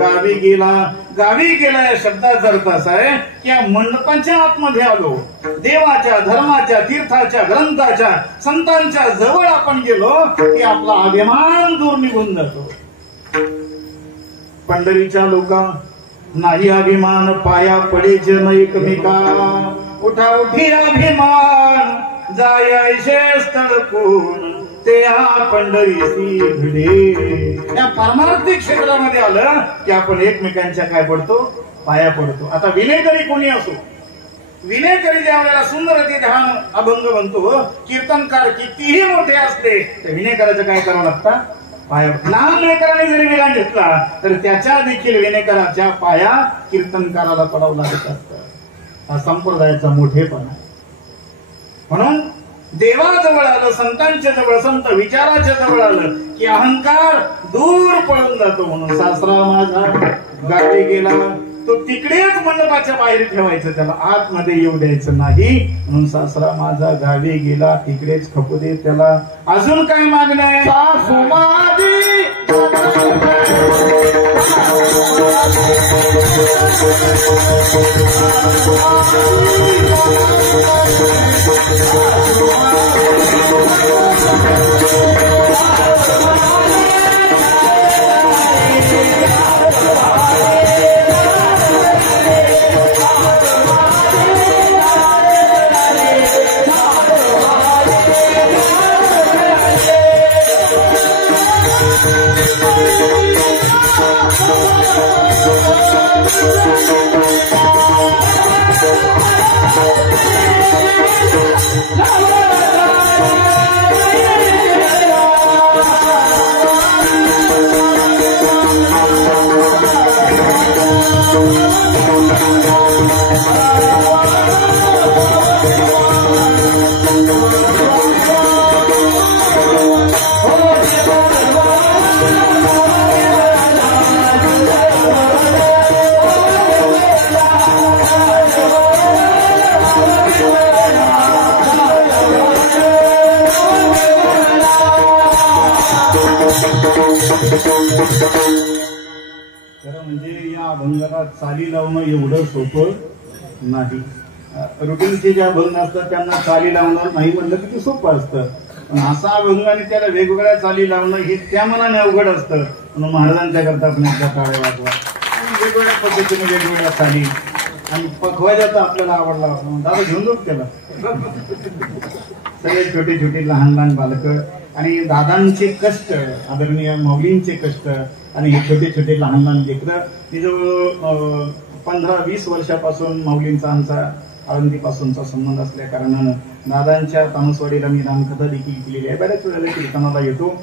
गावी गेला. गावी गेला या शब्दाचा अर्थ असा आहे की या मंडपाच्या आतमध्ये आलो, देवाच्या, धर्माच्या, तीर्थाच्या, ग्रंथाच्या, संतांच्या जवळ आपण गेलो की आपला अभिमान दूर निघून जातो. पंढरीच्या लोका नाही अभिमान, पाया पडे जन एकमेका, उठा उठी अभिमान जायचे स्थळ कोण ते पंढरीसी भिडे. या परमार्थिक क्षेत्रामध्ये आलं की आपण एकमेकांच्या काय पडतो? पाया पडतो. आता विनेकरी कोणी असो, विनेकरी ज्या वेळेला सुंदरती ध्यान अभंग म्हणतो, कीर्तनकार कितीही मोठे असते तर विनेकराचं काय करावं लागतं? पाया. लहान विनेकराने जरी विराम घेतला तर त्याच्या देखील विनेकराच्या पाया कीर्तनकाराला पडावं लागत असतं. हा संप्रदायाचा मोठेपणा. म्हणून देवाजवळ आलं, संतांच्या जवळ, संत विचाराच्या जवळ आलं की अहंकार दूर पळून जातो. म्हणून सासरा माझा गावी गेला, तो तिकडेच मंडपाच्या बाहेर ठेवायचं, त्याला आतमध्ये येऊ द्यायचं नाही. म्हणून सासरा माझा गावी गेला, तिकडेच खपू दे त्याला. अजून काय मागणं आहे? सासू माझी खरं म्हणजे या अभंगाला चाली लावणं एवढं सोपं नाही. रुटीनचे जे अभंग असतात त्यांना चाली लावणं नाही म्हणलं की ते सोपं असतं, पण असा अभंग आणि त्याला वेगवेगळ्या चाली लावणं हे त्या मनाने अवघड असतं. म्हणून महाराजांच्या करता आपण एकदा टाळ्या वाजवा, वेगवेगळ्या पद्धतीने वेगवेगळ्या चाली आणि पखवायचा तर आपल्याला आवडला. दादा घेऊन जाऊ त्याला. सगळे छोटे छोटे लहान लहान बालकं आणि दादांचे कष्ट, आदरणीय माऊलींचे कष्ट आणि हे छोटे छोटे लहान लहान लेकरं. हे जो 15-20 वर्षापासून माऊलींचा आमचा आळंदीपासूनचा संबंध असल्या कारणानं दादांच्या तामसवाडीला मी रामकथा देखील केलेली आहे. बऱ्याच वेळेला कीर्तनाला येतो.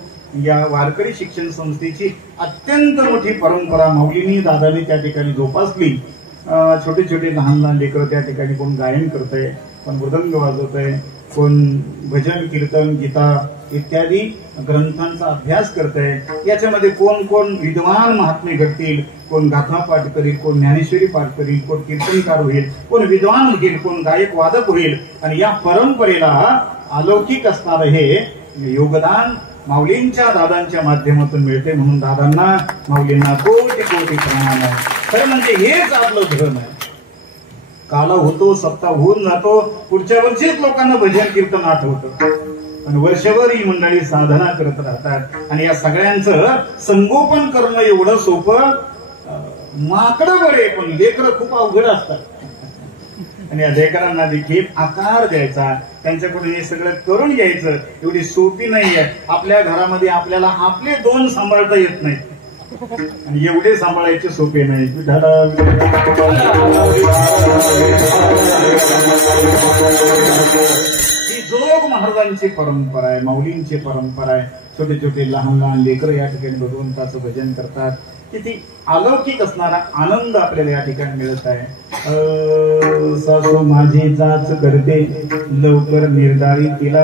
या वारकरी शिक्षण संस्थेची अत्यंत मोठी परंपरा माऊलींनी दादाने त्या ठिकाणी जोपासली. छोटे छोटे लहान लहान लेकरं त्या ठिकाणी कोण गायन करतंय, कोण मृदंग वाजवतंय, कोण भजन कीर्तन गीता इत्यादी ग्रंथांचा अभ्यास करतंय. याच्यामध्ये कोण कोण विद्वान महात्मे घडतील, कोण गाथा पाठ करील, कोण ज्ञानेश्वरी पाठ करील, कोण कीर्तनकार होईल, कोण विद्वान होईल, कोण गायक वादक होईल. आणि या परंपरेला अलौकिक असणारं हे योगदान माऊलींच्या दादांच्या माध्यमातून मिळते. म्हणून दादांना माऊलींना कोटी कोटी प्रणाम आहे. खरं म्हणजे हेच आपलं धर्म आहे. काला होतो, सप्ताह होऊन जातो, पुढच्या वर्षीच लोकांना भजन कीर्तन आठवतं आणि वर्षभर ही मंडळी साधना करत राहतात. आणि या सगळ्यांचं संगोपन करणं एवढं सोपं. माकडं बरे पण लेकरं खूप अवघड असतात. आणि या लेकरांना देखील आकार द्यायचा, त्यांच्याकडून हे सगळं करून घ्यायचं एवढी सोपी नाहीये. आपल्या घरामध्ये आपल्याला आपले 2 सांभाळता येत नाही आणि एवढे सांभाळायचे सोपे नाही. ही जोग महाराजांची परंपरा आहे, माऊलींची परंपरा आहे. छोटे छोटे लहान लहान लेकरं या ठिकाणी भगवंताचं भजन करतात. किती अलौकिक असणारा आनंद आपल्याला या ठिकाणी मिळत आहे. सासू माझी जाच करते लवकर निर्धारित तिला.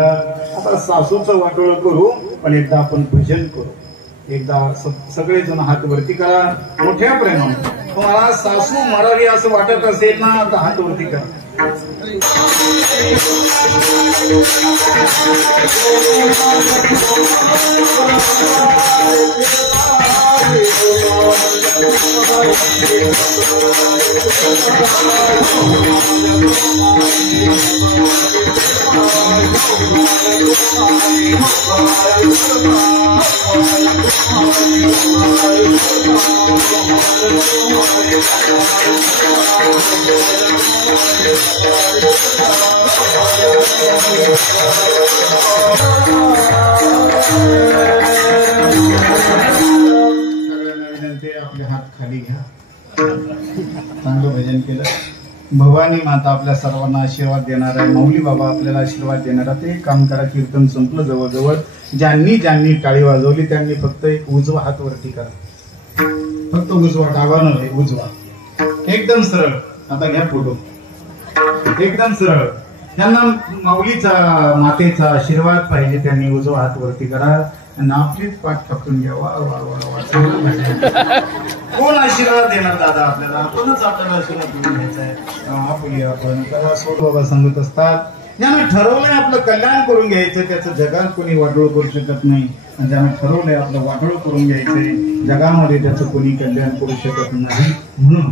आता सासूचं वाटोळ करू, पण एकदा आपण भजन करू. एकदा सगळेजण हात वरती करा मोठ्या प्रेमाने. तुम्हाला सासू मरावी असं वाटत असेल ना, तर हात वरती करा. आपले हात खाली घ्या. चांगलं भजन केलं. भवानी माता आपल्या सर्वांना आशीर्वाद देणार आहे. माऊली बाबा आपल्याला आशीर्वाद देणार आहे. ते काम करा. कीर्तन संपलं जवळजवळ. ज्यांनी ज्यांनी टाळी वाजवली त्यांनी फक्त एक उजवा हात वरती करा. फक्त उजवा, डावा नव्हे, उजवा. एकदम सरळ. आता घ्या फोटो. एकदम सरळ. ज्यांना माऊलीचा मातेचा आशीर्वाद पाहिजे त्यांनी उजवा हात वरती करा आणि आपलीच पाठ टाकून घ्या. वा वा वा वा. कोण आशीर्वाद देणार दादा आपल्याला? आपणच आपल्याला आशीर्वाद देऊन घ्यायचा आहे. आपली आपण त्याला सोड बाबा सांगत असतात. ज्यानं ठरवलंय आपलं कल्याण करून घ्यायचं त्याचं जगात कोणी वाटोळ करू शकत नाही. आणि ज्यानं ठरवलंय आपलं वाटोळ करून घ्यायचंय जगामध्ये त्याचं कोणी कल्याण करू शकत नाही. म्हणून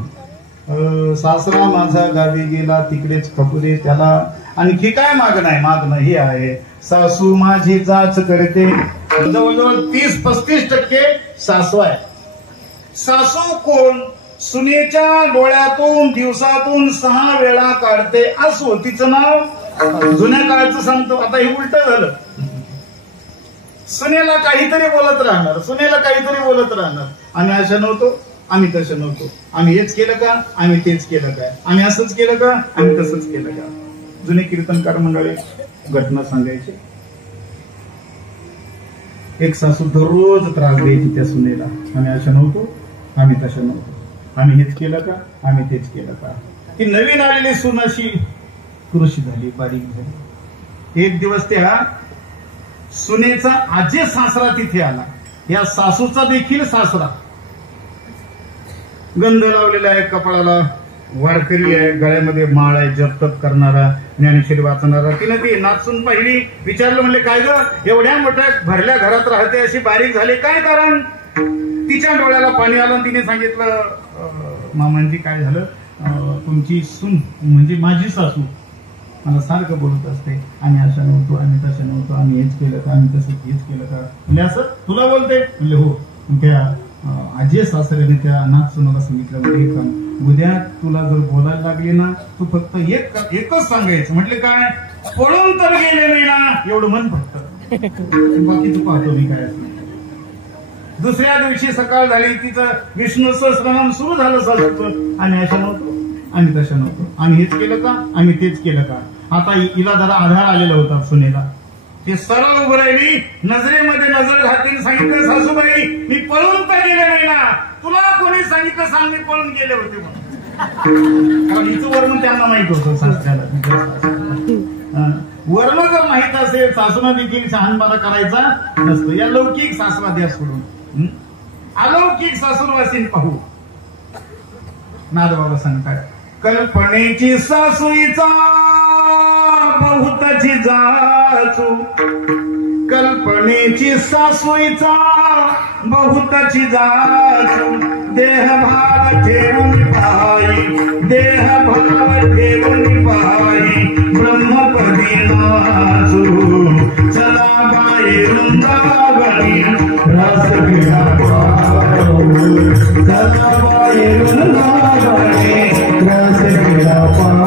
सासरा माझा गावी गेला तिकडेच खपू दे त्याला. आणखी काय मागणं हे आहे. सासू माझी जाच करते. जवळजवळ 30-35% सासू आहे. सासू कोण? सुनेच्या डोळ्यातून दिवसातून 6 वेळा काढते असो. तिचं नाव जुन्या काळाचं सांगतो. आता हे उलट झालं. सुनेला काहीतरी बोलत राहणार, सुनेला काहीतरी बोलत राहणार. आम्ही अशा नव्हतो, आम्ही तसं नव्हतो, आम्ही हेच केलं का, आम्ही तेच केलं काय, आम्ही असंच केलं का, आम्ही तसंच केलं का. जुने कीर्तनकार मंडळी घटना सांगायचे. एक सासू दररोज त्रास द्यायची त्या सुनेला. आम्ही अशा नव्हतो, आम्ही तशा नव्हतो, आम्ही हेच केलं का, आम्ही तेच केलं का. ती नवीन आलेली सून अशी कृषी झाली, बारीक झाली. एक दिवस त्या सुनेचा आजे सासरा तिथे आला. या सासूचा देखील सासरा गंध लावलेला आहे, कपाळाला वारकरी आहे, गळ्यामध्ये माळ आहे, जप करणारा, ज्ञानेश्वरी वाचणारा. तिने ती नाचून पाहिली. विचारलं, म्हणले काय ग, एवढ्या मोठ्या भरल्या घरात राहते, अशी बारीक झाली, काय कारण? तिच्या डोळ्याला पाणी आलं. तिने सांगितलं, मामांजी काय झालं, तुमची सून म्हणजे माझी सासू मला सारखं बोलत असते, आम्ही अशा नव्हतो, आम्ही तशा नव्हतो, आम्ही हेच केलं का, आम्ही तसं हेच केलं का. म्हणजे असं तुला बोलते? म्हणजे हो. त्या आजी सासऱ्याने त्या नाथ सुनाला सांगितलं, म्हणजे काम उद्या तुला जर बोलायला लागली ना, तू फक्त एकच सांगायचं. म्हटले काय? पळून तर गेले नाही ना, एवढं म्हण फक्त, बाकी तू पाहतो मी काय असं. दुसऱ्या दिवशी सकाळ झाली, तिचं विष्णू सहस्रनाम सुरू झालं. सासूचं, आम्ही अशा नव्हतो, आम्ही तशा नव्हतो, आम्ही हेच केलं का, आम्ही तेच केलं का. आता हिला जरा आधार आलेला होता सुनेला. ती सरळ उभं राहिली, नजरेमध्ये नजर घातली, सांगितलं, सासूबाई मी पळून तर गेले नाही ना, तुला कोणी सांगितलं सांग मी पळून गेले होते म्हणून. कारण हिचं वर्ण त्यांना माहित होतं सासऱ्याला. वर्ण जर माहित असेल, सासूना देखील शहाणपणा करायचा नसतो. या लौकिक सासरा द्या सोडून अलौकिक सासूरवासीन पाहू. नादबाबा सांगतात, कल्पनेची सासूईचा बहुताची जाचू, कल्पनेची सासूईचा बहुताची जाचू, देहभाव ठेवून पाई, देहभाव ठेवून पाई, ब्रह्मपदी नाचू, चला बाई वृंदावनी रस घ्या पाहू, चला बाई वृंदावनी रस घ्या पाहू.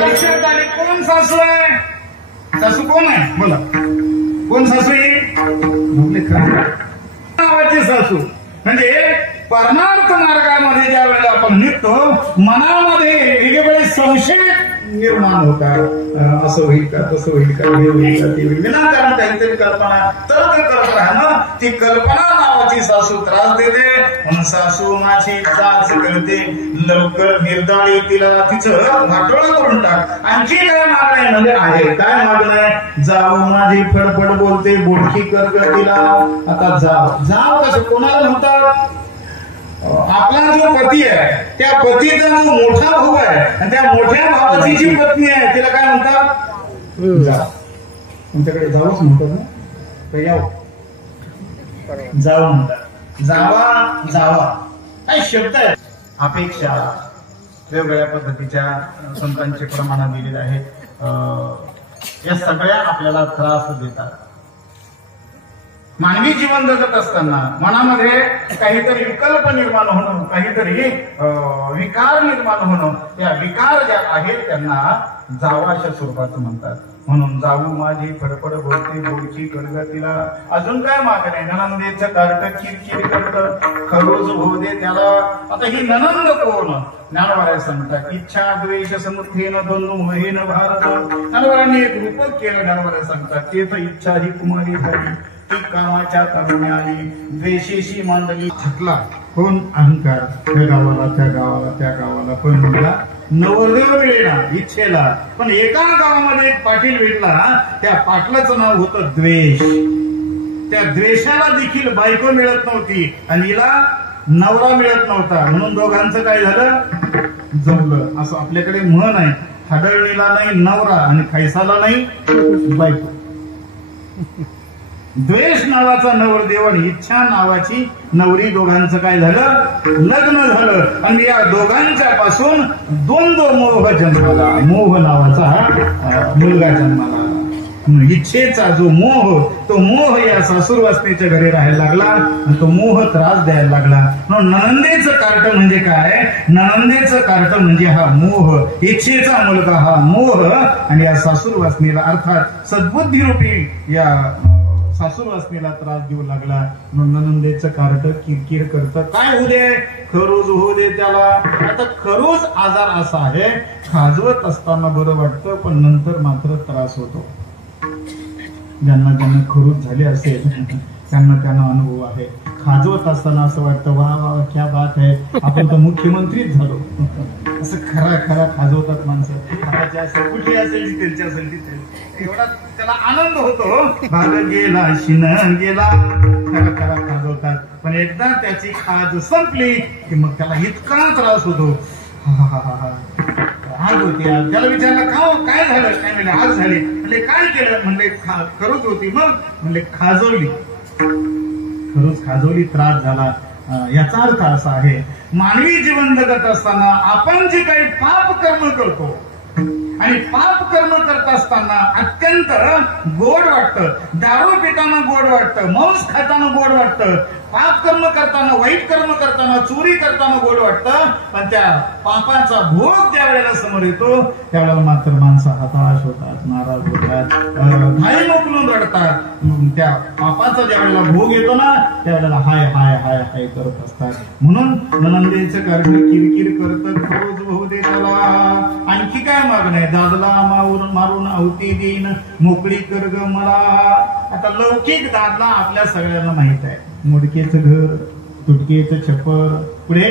लक्षात आले कोण सासू आहे? सासू कोण आहे बोला, कोण सासू आहे? नावाची सासू. म्हणजे परमार्थ मार्गामध्ये ज्या वेळेला आपण निघतो, मनामध्ये वेगवेगळे संशय निर्माण होतात. असं होईल का, तसं होईल का, हे होईल का, ते होईल, विनाकारण काहीतरी कल्पना तर्क करत राहणं. ती कल्पना नावाची सासू त्रास देते. म्हणून सासू माझी त्रास करते, लवकर निर्दाळी तिला तिचं वाटोळं करून टाक. आणखी काय मागणं म्हणजे आहे? काय मागणं आहे? जाऊ माझी फडफड बोलते, बोडकी कर ग तिला. आता जाव कसं कोणाला म्हणतात? आपला जो पती आहे त्या पतीचा जो मोठा भाऊ आहे आणि त्या मोठ्या भावाची जी पत्नी आहे तिला काय म्हणतात? जाव. तुमच्याकडे जावंच म्हणतात ना, तर याव जावं म्हणतात. जावा जावा काय शब्द आहे. अपेक्षा वेगवेगळ्या पद्धतीच्या संतांचे प्रमाण दिलेले आहेत. या सगळ्या आपल्याला त्रास देतात. मानवी जीवन जगत असताना मनामध्ये काहीतरी विकल्प निर्माण होणं, काहीतरी विकार निर्माण होणं, या विकार ज्या आहेत त्यांना जावाच्या स्वरूपात म्हणतात. म्हणून जाऊ माझी फडफड बोलते, बोलची करगतीला. अजून काय मागणं आहे? ननंदेचं कार्ट चिरचिर करत, खरोज होऊ दे त्याला. आता ही ननंद कोण? ज्ञानवाऱ्या सांगतात, इच्छा द्वेष समुत्थेन द्वंद्व मोहेन भारत. ज्ञानवाऱ्यांनी एक रूपक केलं. ज्ञानवाऱ्या सांगतात, तेच इच्छा ही कुमारी झाली, ती कामाच्या कामी आली, द्वेषेशी मांडली. थकला कोण? अहंकार. त्या गावाला त्या गावाला त्या गावाला, पण मुलगा नवरदेव मिळेना इच्छेला. पण एका गावामध्ये एक पाटील भेटला, त्या पाटलाचं नाव होतं द्वेष. त्या द्वेषाला देखील बायको मिळत नव्हती आणि हिला नवरा मिळत नव्हता म्हणून दोघांचं काय झालं, जमलं. असं आपल्याकडे म्हण आहे, हाडळणीला नाही नवरा आणि खैसाला नाही बायको. द्वेष नावाचा नवरदेव आणि इच्छा नावाची नवरी, दोघांचं काय झालं, लग्न झालं. आणि या दोघांच्या पासून द्वंद्व मोह जन्माला, मोह नावाचा मुलगा जन्माला. इच्छेचा जो मोह, तो मोह या सासूरवासनीच्या घरी राहायला लागला आणि तो मोह त्रास द्यायला लागला. नणंदेचं कार्ट म्हणजे काय, नणंदेचं कार्ट म्हणजे हा मोह, इच्छेचा मुलगा हा मोह. आणि या सासूरवासनीला अर्थात सद्बुद्धीरूपी या सासूरवासनीला त्रास देऊ लागला. नणंदेचं कार्ट किरकिर करतं, काय होऊ दे, खरूज होऊ दे त्याला. आता खरूज आजार असा आहे, खाजवत असताना बरं वाटतं पण नंतर मात्र त्रास होतो. ज्यांना ज्यांना खरूज झाले असेल त्यांना अनुभव आहे. खाजवत असताना असं वाटतं वा वा क्या बात आहे, आपण तर मुख्यमंत्रीच झालो. असं खरा खाजवतात माणसं. कुठली असेल त्यांची असेल तिथे एवढा त्याला आनंद होतो. भाग गेला शिन गेला, खरा खाजवतात. पण एकदा त्याची खाज संपली की मग त्याला इतका त्रास होतो. आग होती. त्याला विचारलं का काय झालं, काय म्हणले आग झाली. म्हणजे काय केलं, म्हणले खरूज होती. मग म्हणले खाजवली, खरूज खाजवली, त्रास झाला. याचा अर्थ असा आहे, मानवी जीवन जगत असताना आपण जे काही पाप कर्म करतो आणि पाप कर्म करत असताना अत्यंत गोड वाटतं. दारू पिताना गोड वाटतं, मांस खाताना गोड वाटतं, पाप कर्म करताना, वाईट कर्म करताना, चोरी करताना गोड वाटतं. पण त्या पापाचा भोग ज्या वेळेला समोर येतो त्यावेळेला मात्र माणसं हताश होतात, नाराज होतात, घाई मोकलून रडतात. त्या पापाचा ज्या वेळेला भोग येतो ना त्यावेळेला हाय हाय हाय हाय करत असतात. म्हणून नणंदेचं कार्ट किरकिर करतं, खरोज होऊ दे त्याला. आणखी काय मागणं आहे, दादला मारून अवती देईन, मोकळी कर ग मला. आता लौकिक दादला आपल्या सगळ्यांना माहित आहे, मुडकेचं घर, तुटकेचं छप्पर, पुढे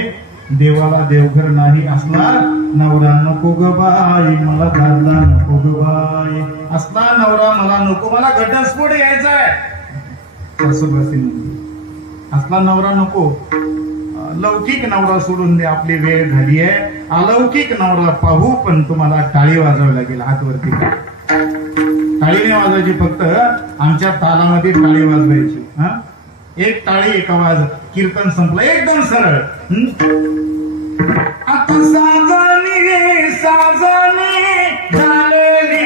देवाला देवघर नाही असला नवरा नको ग बाई, मला दादला नको ग बाई, असला नवरा मला नको, मला घटस्फोट यायचाय. असला नवरा नको. लौकिक नवरा सोडून दे, आपली वेळ झाली आहे. अलौकिक नवरा पाहू, पण तुम्हाला टाळी वाजवावी लागेल. हातवरती टाळी नाही वाजवायची, फक्त आमच्या तालामध्ये टाळी वाजवायची. एक टाळी एक आवाज, कीर्तन संपलं, एकदम सरळ. आता साजनी साजनी झालेली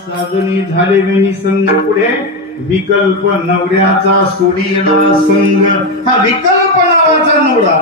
साजनी झाले वेणी संग, पुढे विकल्प नवऱ्याचा सोडीला संग. हा विकल्प नावाचा नवरा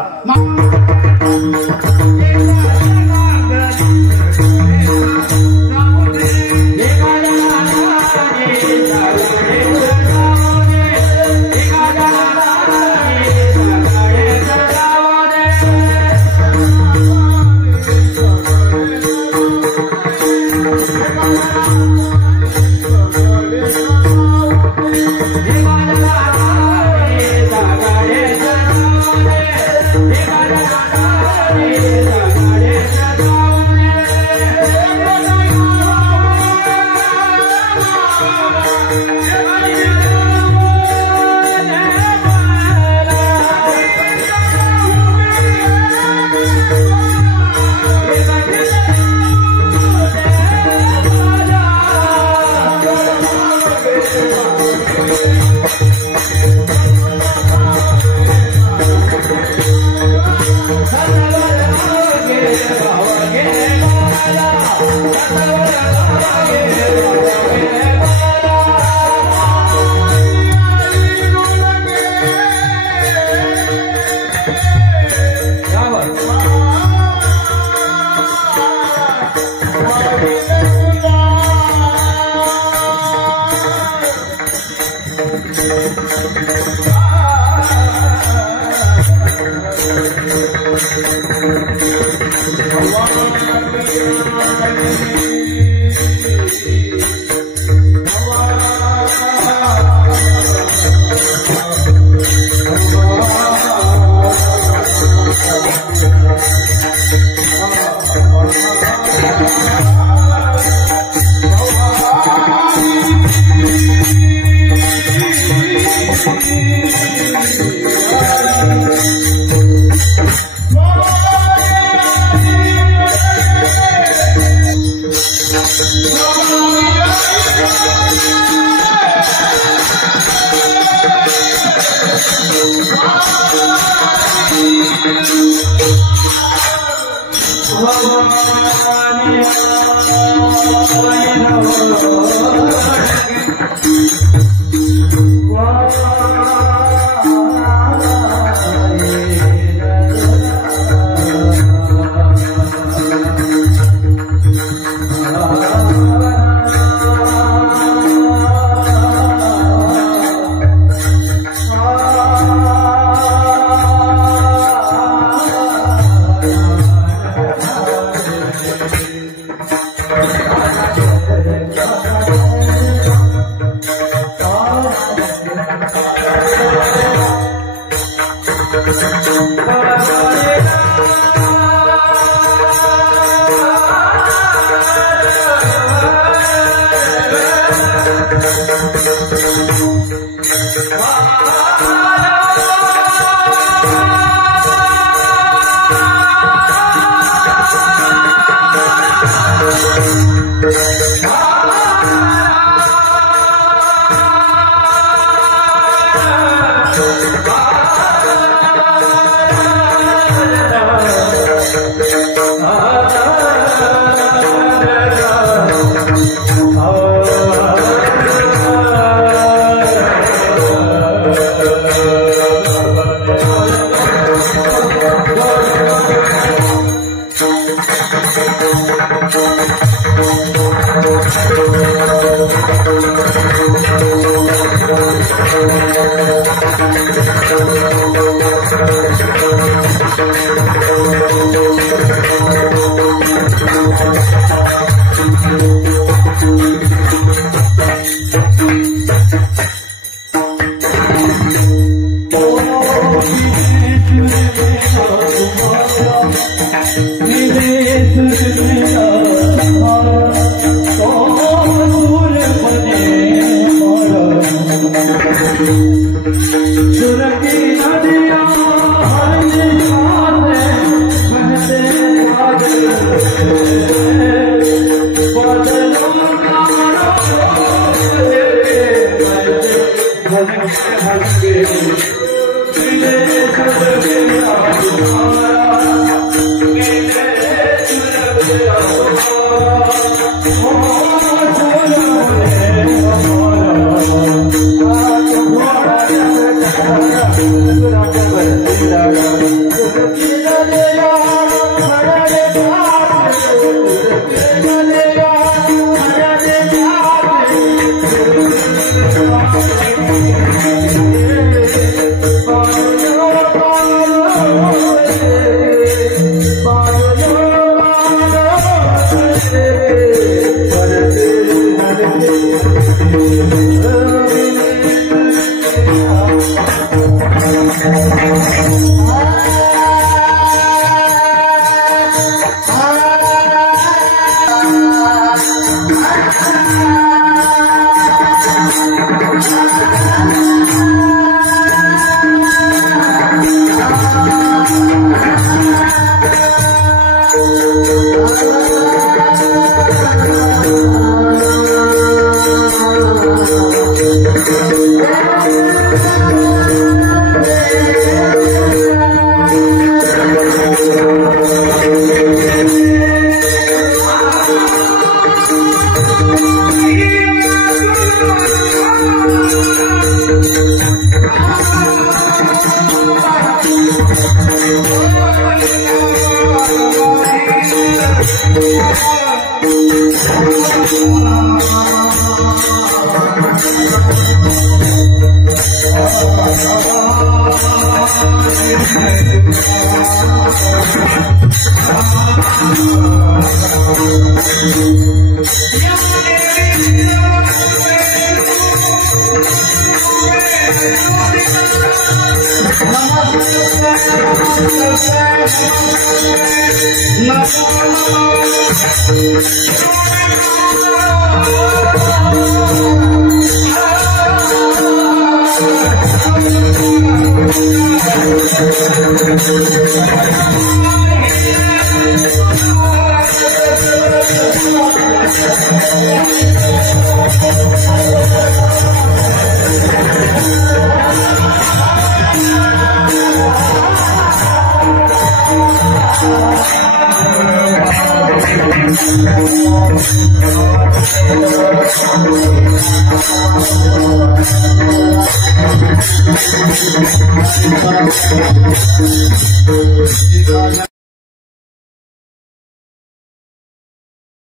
Gracias.